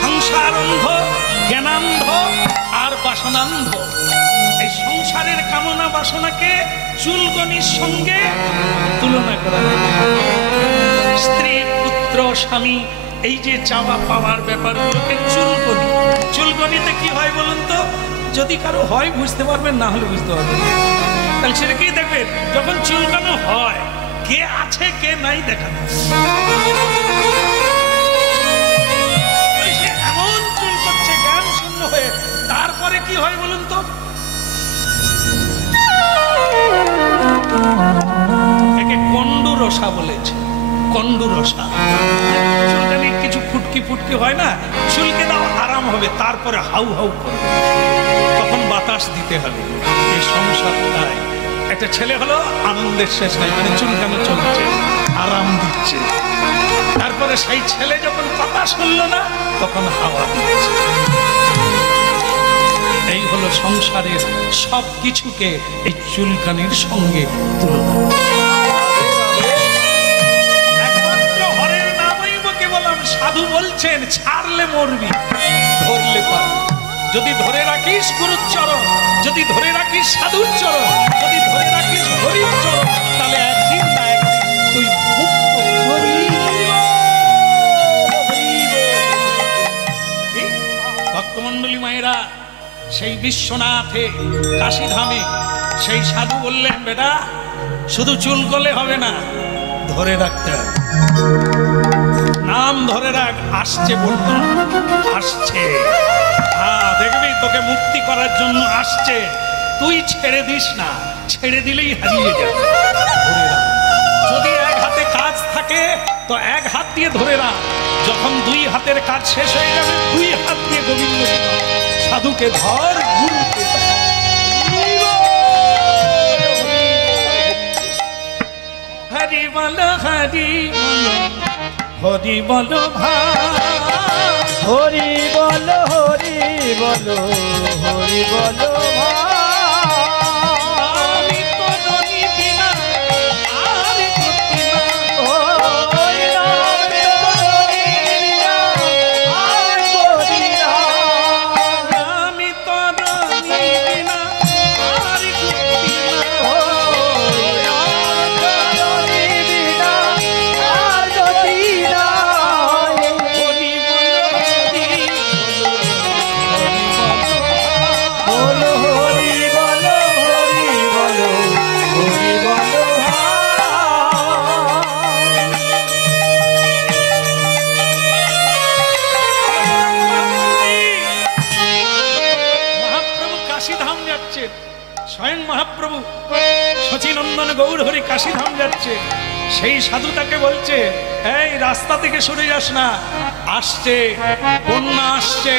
সংসার অন্ধ, জ্ঞানান্ধ আর বাসনান্ধ। এই সংসারের কামনা বাসনাকে চুলকনির সঙ্গে তুলনা করা হয়। স্ত্রী, পুত্র, স্বামী, এই যে চাওয়া পাওয়ার ব্যাপারগুলোকে চুলকনি। চুলকনিতে কি হয় বলুন তো? যদি কারো হয় বুঝতে পারবেন, না হলে বুঝতে পারবেন। তাহলে সেটা কি দেখবেন, যখন চুলকানো হয় কে আছে কে নাই দেখা যায়। এমন চুল করছে জ্ঞান শূন্য হয়ে, তারপরে কি হয় বলুন তো? একে কন্ডুরসা বলেছে, কন্ডুরসা। চুলকানির কিছু ফুটকি ফুটকি হয় না, চুলকে দাও আরাম হবে, তারপরে হাউ হাউ করবে, তখন বাতাস দিতে হবে। এই সংসারটায় একটা ছেলে হলো, আনন্দের শেষ নাই, মানে চুলকানো চলছে, আরাম দিচ্ছে। তারপরে সেই ছেলে যখন বাতাস করলো না, তখন হাওয়া দিচ্ছে। এই হলো সংসারের সব কিছুকে এই চুলকানির সঙ্গে তুলনা। একমাত্র হরের নামই বকে বললাম, সাধু বলছেন ছাড়লে মরবি, ধরলে পারবি। যদি ধরে রাখিস গুরুর চরণ, যদি ধরে রাখিস সাধুর চরণ, যদি ধরে রাখিস হরির চরণ, তাহলে একদিন না একদিন তুই মুক্ত হবি। ভক্তমণ্ডলী মায়েরা, সেই বিশ্বনাথে কাশীধামে সেই সাধু বললেন, বেটা শুধু চুল করলে হবে না, ধরে রাখতে হবে, নাম ধরে রাখ। আসছে বলতো, আসছে, হ্যাঁ দেখবি তোকে মুক্তি করার জন্য আসছে, তুই ছেড়ে দিস না, ছেড়ে দিলেই হারিয়ে যাবে। ধরে রাখ। যদি এক হাতে কাজ থাকে তো এক হাত দিয়ে ধরে রাখ, যখন দুই হাতের কাজ শেষ হয়ে যাবে দুই হাত দিয়ে গোবিন্দ সাধুকে ধর, গুরুকে হরি বল, হরি বল, হরি বল ভাই। হরি বলো হরি বলো হরি বলো আমি তো জানি বিনা আর গতি না। আমি তো জানি বিনা আর গতি না। হরি বলো হরি বলো হরি বলো হরি বলো মহাপ্রভু কাশীধাম যাচ্ছে, স্বয়ং মহাপ্রভু শচীনন্দন গৌর হরি কাশীধাম যাচ্ছে। সেই সাধু তাকে বলছে, এই রাস্তা থেকে সরে যাস না, আসছে বন্যা আসছে,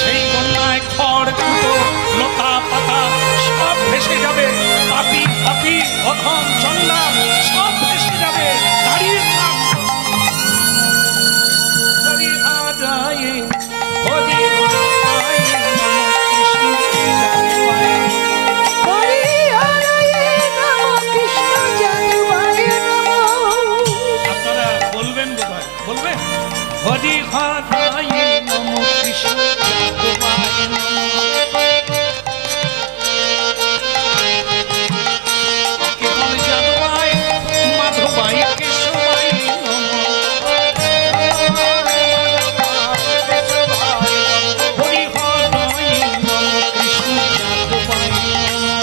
সেই বন্যায় খড় কুটো লতা পাতা সব ভেসে যাবে, পাপি পাপি অধম চন্ডা সব ভেসে যাবে, দাঁড়িয়ে থাক। হরি হারায়ে হরি হারায়ে আপনারা বলবেন বোধহয়, বলবেন হরি হারায়ে নমো কৃষ্ণ যাদবায় নমো। কেবল যাদবায় মাধবায় কেশবায় নমো। হরি হারায়ে নমো কৃষ্ণ যাদবায় নমো।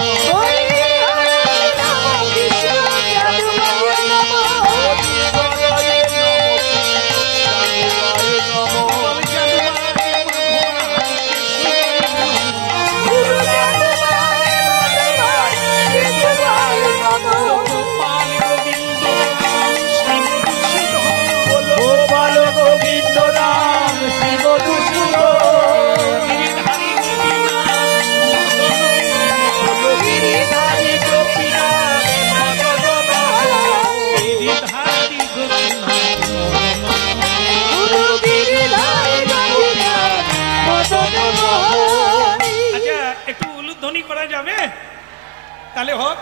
গোপাল গোবিন্দ রাম শিব আচ্ছা একটু উলুধ্বনি করা যাবে? তাহলে হোক।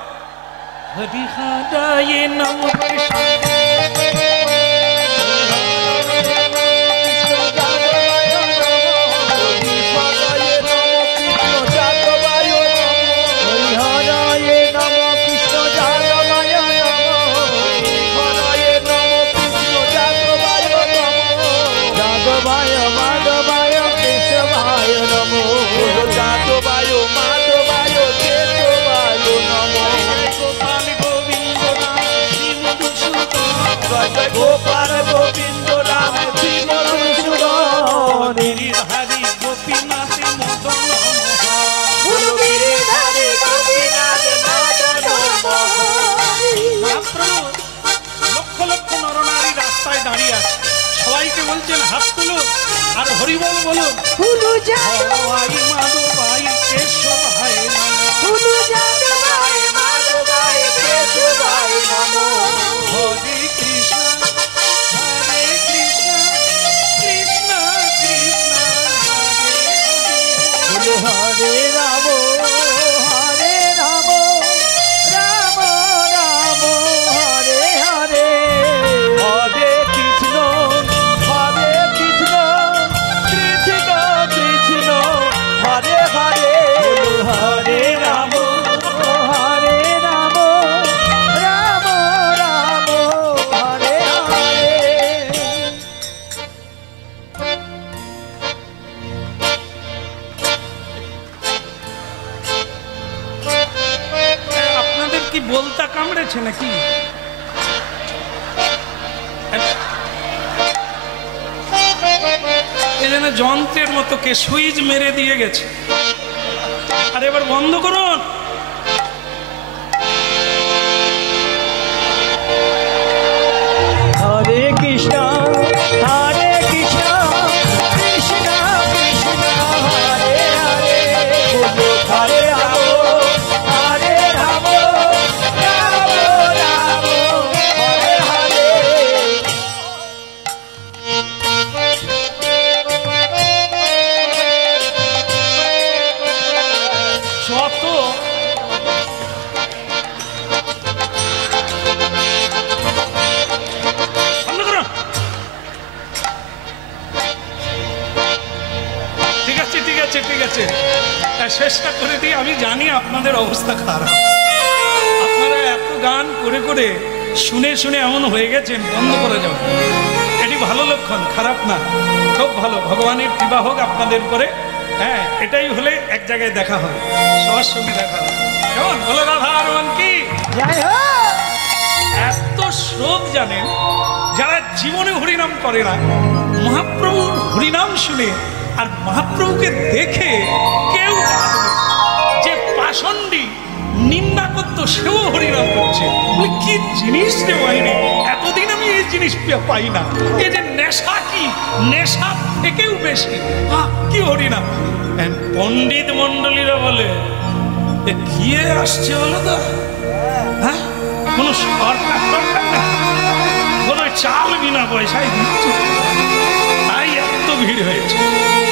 হরি হারায়ে নমো কৃষ্ণ গোপাল গোবিন্দ নাম শ্রী মধুসূদন। গোপাল গোবিন্দ রাম শিব গিরিধারী গোপীনাথ মদন মহাপ্রভু লক্ষ লক্ষ নরনারী রাস্তায় দাঁড়িয়ে আছে, সবাইকে বলছেন হাত তুলুন আর হরিবল বলুন। ভাই মাধবাই কেশবাই হরে কৃষ্ণ হরে কৃষ্ণ কৃষ্ণ কৃষ্ণ হরে হরে রাম হরে রাম রাম রাম হরে হরে হরে কৃষ্ণ কৃষ্ণ কৃষ্ণ হরে হরে হরে রাম হরে রাম রাম রাম হরে হরে। আপনাদের কি বলতা কামড়েছে নাকি? এ যেন যন্ত্রের মতো কে সুইচ মেরে দিয়ে গেছে। আর এবার বন্ধ করুন। হরে কৃষ্ণ কৃষ্ণ কৃষ্ণ হরে হরে হরে রাম হরে রাম রাম রাম হরে হরে। চেষ্টা করে দিই। আমি জানি আপনাদের অবস্থা খারাপ, আপনারা এত গান করে করে শুনে শুনে এমন হয়ে গেছেন, বন্ধ করে যাও। এটি ভালো লক্ষণ, খারাপ না, খুব ভালো। ভগবানের কৃপা হোক আপনাদের করে। হ্যাঁ, এটাই হলে এক জায়গায় দেখা হয়, সবার সঙ্গে দেখা হয়। কেমন বলে রাধা রমন কি? এত শ্লোক জানেন যারা জীবনে হরিনাম করে না, মহাপ্রভুর হরিনাম শুনে আর মহাপ্রভুকে দেখে কেউ যে পাষণ্ডী নিন্দা করতো সেও হরিনাম করছে। কি জিনিস রে বাইরে, এতদিন আমি এই জিনিস পাই না। এই যে নেশা, কি নেশা থেকেও বেশি কি হরিনাম। পণ্ডিত মন্ডলীরা বলে কি আসছে বলো তো, হ্যাঁ কোনো সরকার দরকার না, কোনো চাল বিনা পয়সায় দিচ্ছে, তাই এত ভিড় হয়েছে।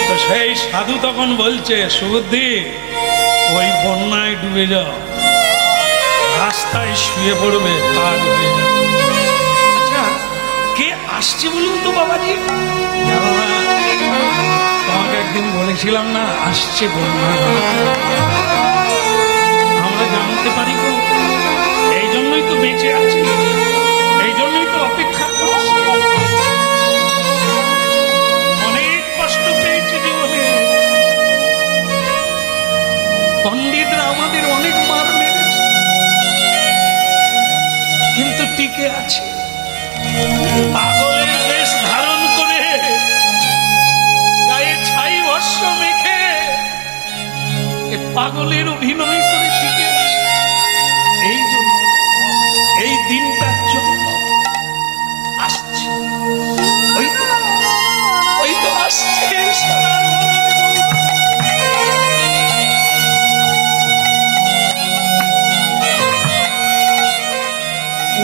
তো সেই সাধু তখন বলছে, সুবুদ্ধি ওই বন্যায় ডুবে যাও, রাস্তায় শুয়ে পড়বে, কাজ হয়ে যাবে। আচ্ছা কে আসছে বলুন তো বাবাজি? তোমাকে একদিন বলেছিলাম না আসছে বন্যা, আমরা জানতে পারি গো, এই জন্যই তো বেঁচে আছি, এই জন্যই তো অপেক্ষা করছি। অনেক কষ্ট পেয়েছি জীবনে, পণ্ডিতরা আমাদের অনেক মার মেরেছে, কিন্তু টিকে আছে। পাগলের বেশ ধারণ করে, গায়ে ছাই ভস্ম মেখে, পাগলের অভিনয় করে টিকে আছে। এই জন্য, এই দিনটার জন্য আসছে, ওই তো আসছে।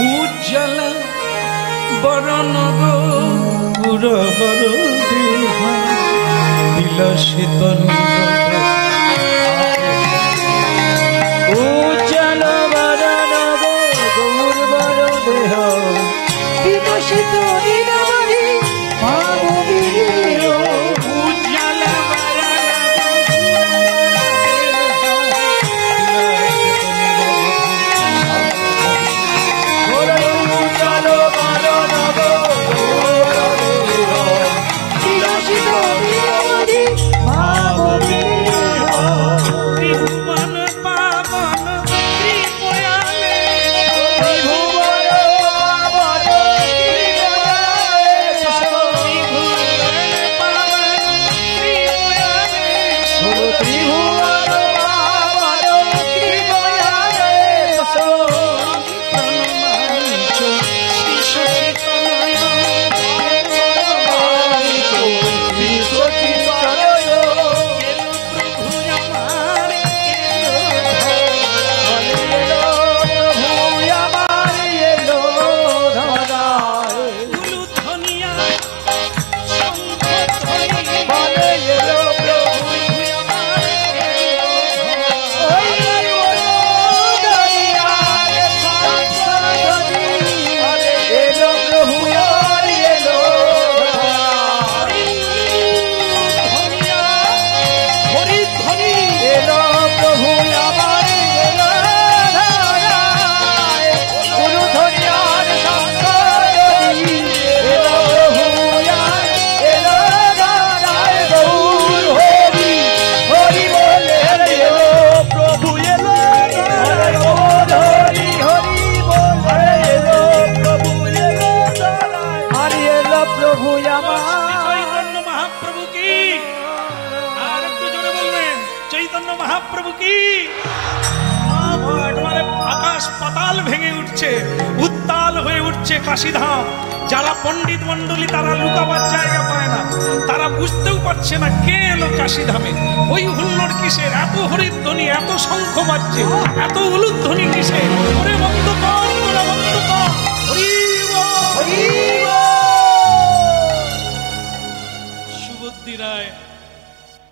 উজ্জ্বল বরণ গো পুরবর দেহ, বিলসিত উজ্জ্বল বরণ গো গৌরবর দেহ, বিকশিত নীরবধি ভাববিহীন। উজ্জ্বল মহাপ্রভু কি। আকাশ পাতাল ভেঙে উঠছে, উত্তাল হয়ে উঠছে কাশীধাম। যারা পণ্ডিত মন্ডলী তারা লুকাবার জায়গা পায় না, তারা বুঝতেও পারছে না কে এলো কাশীধামে। ওই হুল্লোড় কিসের, এত হরিধ্বনি, এত শঙ্খ বাজছে, এত উলুধ্বনি কিসের? ওরে বন্ধ কর, ওরা বন্ধ কর। সুবুদ্ধি রায়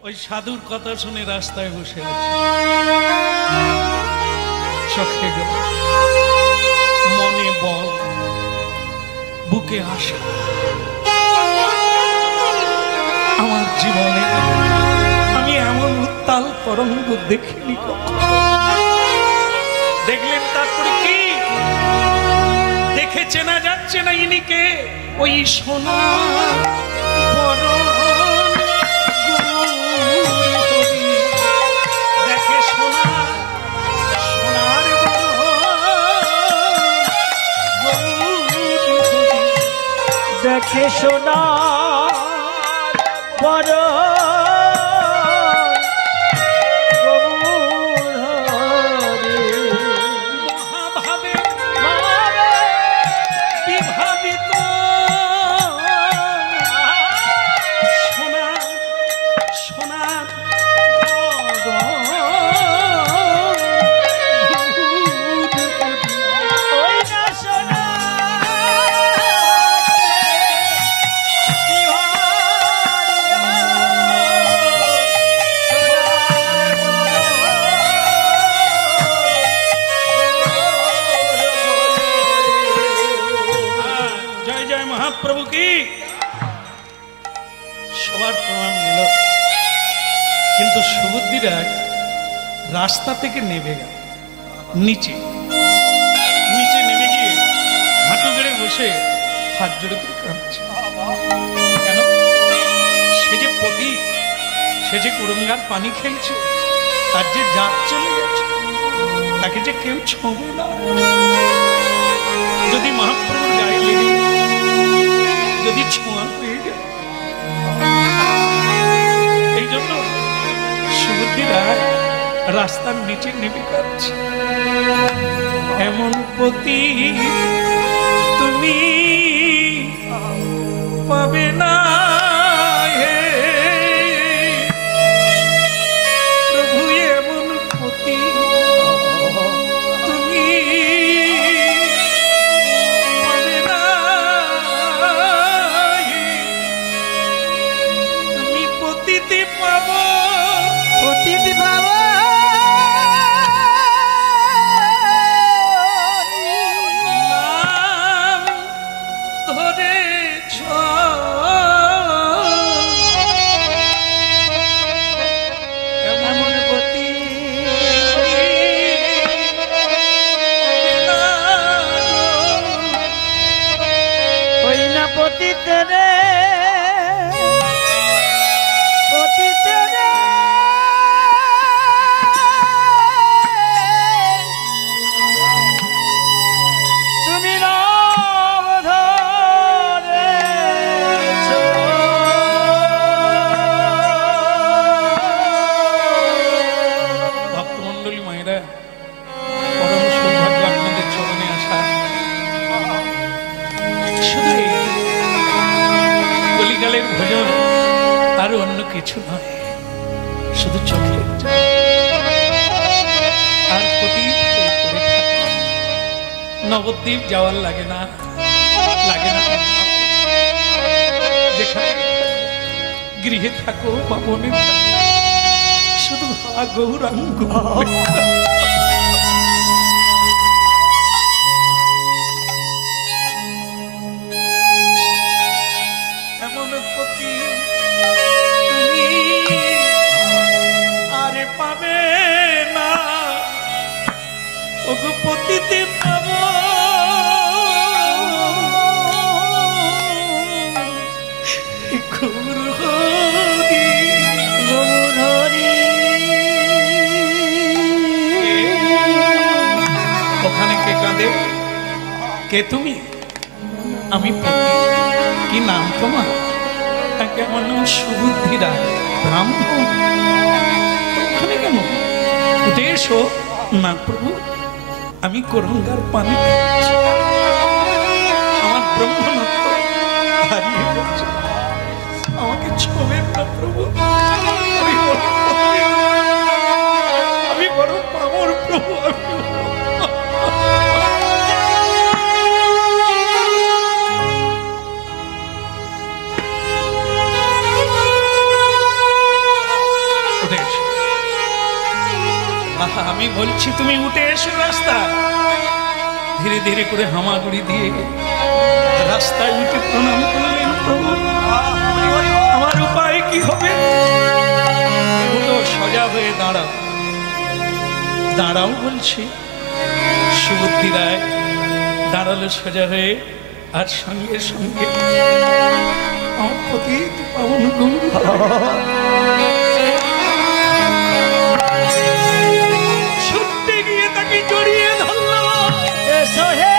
ওই সাধুর কথা শুনে রাস্তায় বসে আছে, চোখে গেল, মনে বল, বুকে আশা। আমার জীবনে আমি এমন উত্তাল তরঙ্গ দেখিনি কখনো। দেখলেন তারপরে কি দেখে চেনা যাচ্ছে না ইনিকে? ওই সোনা দেখে সোনা সোনার দেখে সোনা বড় প্রভু কি সবার প্রমাণ নিল, কিন্তু সুবুদ্ধিরা রাস্তা থেকে নেমে গেল নিচে নিচে নেমে গিয়ে হাঁটু গেড়ে বসে হাত জোড়ে করে কাঁদছে। কেন? সে যে পতি, সে যে কুরঙ্গার পানি খেয়েছে, তার যে জাত চলে গেছে, তাকে যে কেউ ছোঁবে না। যদি মহাপ্রভুর গায়ে লেগে যদি ছোঁয়া পেয়ে যায়, এই জন্য সুবুদ্ধিরা রাস্তার নিচে নেমে কাঁদছে। এমন পতি তুমি পাবে না হে প্রভু, এমন পতি তুমি পাবে না, তুমি পতিতে পাবো, পতিতে পাবো পতিতে রে, পতিতে রে, তুমি নাম ধরেছ। ভক্তমণ্ডলী মায়েরা, পরম সৌভাগ্য আপনাদের চরণে আসা। শুধু কলিকালের ভজন আর অন্য কিছু নয়, শুধু চোখের আর প্রতি নবদ্বীপ যাওয়ার লাগে না, লাগে না। যেখানে গৃহে থাকো বা মনে শুধু গৌরাঙ্গ পতিতে পাবো, ওখানে কে কাঁদে? কে তুমি? আমি পতি। কি নাম তোমার? আমার নাম সুবুদ্ধিরা, ব্রাহ্মণ। ওখানে কেন? উঠে এসো না প্রভু, আমি করঙ্গার পানি খাচ্ছি, আমার ব্রহ্মণত্ব হারিয়ে যাচ্ছে, আমাকে ছোবেন না প্রভু, আমি বড় পামর প্রভু। আমি বলছি তুমি উঠে এসো রাস্তা। ধীরে ধীরে করে হামাগুড়ি দিয়ে রাস্তায় উঠে প্রণাম করলেন প্রভু। আমার উপায় কি হবে? সোজা হয়ে দাঁড়াও দাঁড়াও বলছি। সুবুদ্ধি রায় দাঁড়ালো সোজা হয়ে, আর সঙ্গে সঙ্গে আমার প্রতি পাবন ছুটতে গিয়ে তাকে জড়িয়ে ধরল। এসো হে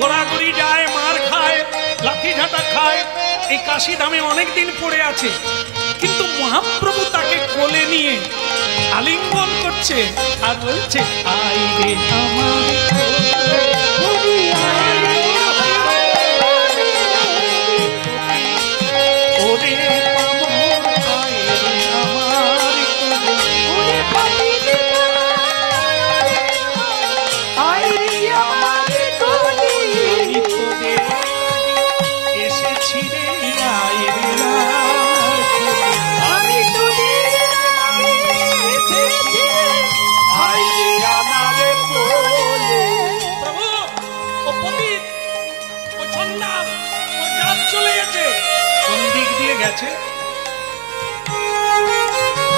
গোড়াগড়ি যায়, মার খায়, লাঠি ঝাঁটা খায়, এই কাশি দামে অনেকদিন পড়ে আছে, কিন্তু মহাপ্রভু তাকে কোলে নিয়ে আলিঙ্গন করছে আর বলছে আই রে আমার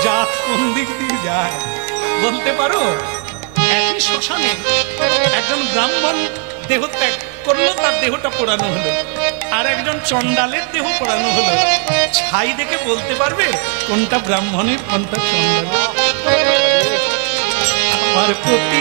জাত কোন দিক দিয়ে যায় বলতে পারো? একই শ্মশানে একজন ব্রাহ্মণ দেহ ত্যাগ করলো, তার দেহটা পোড়ানো হলো, আর একজন চণ্ডালের দেহ পোড়ানো হলো। ছাই দেখে বলতে পারবে কোনটা ব্রাহ্মণের কোনটা চণ্ডালের? আমার প্রতি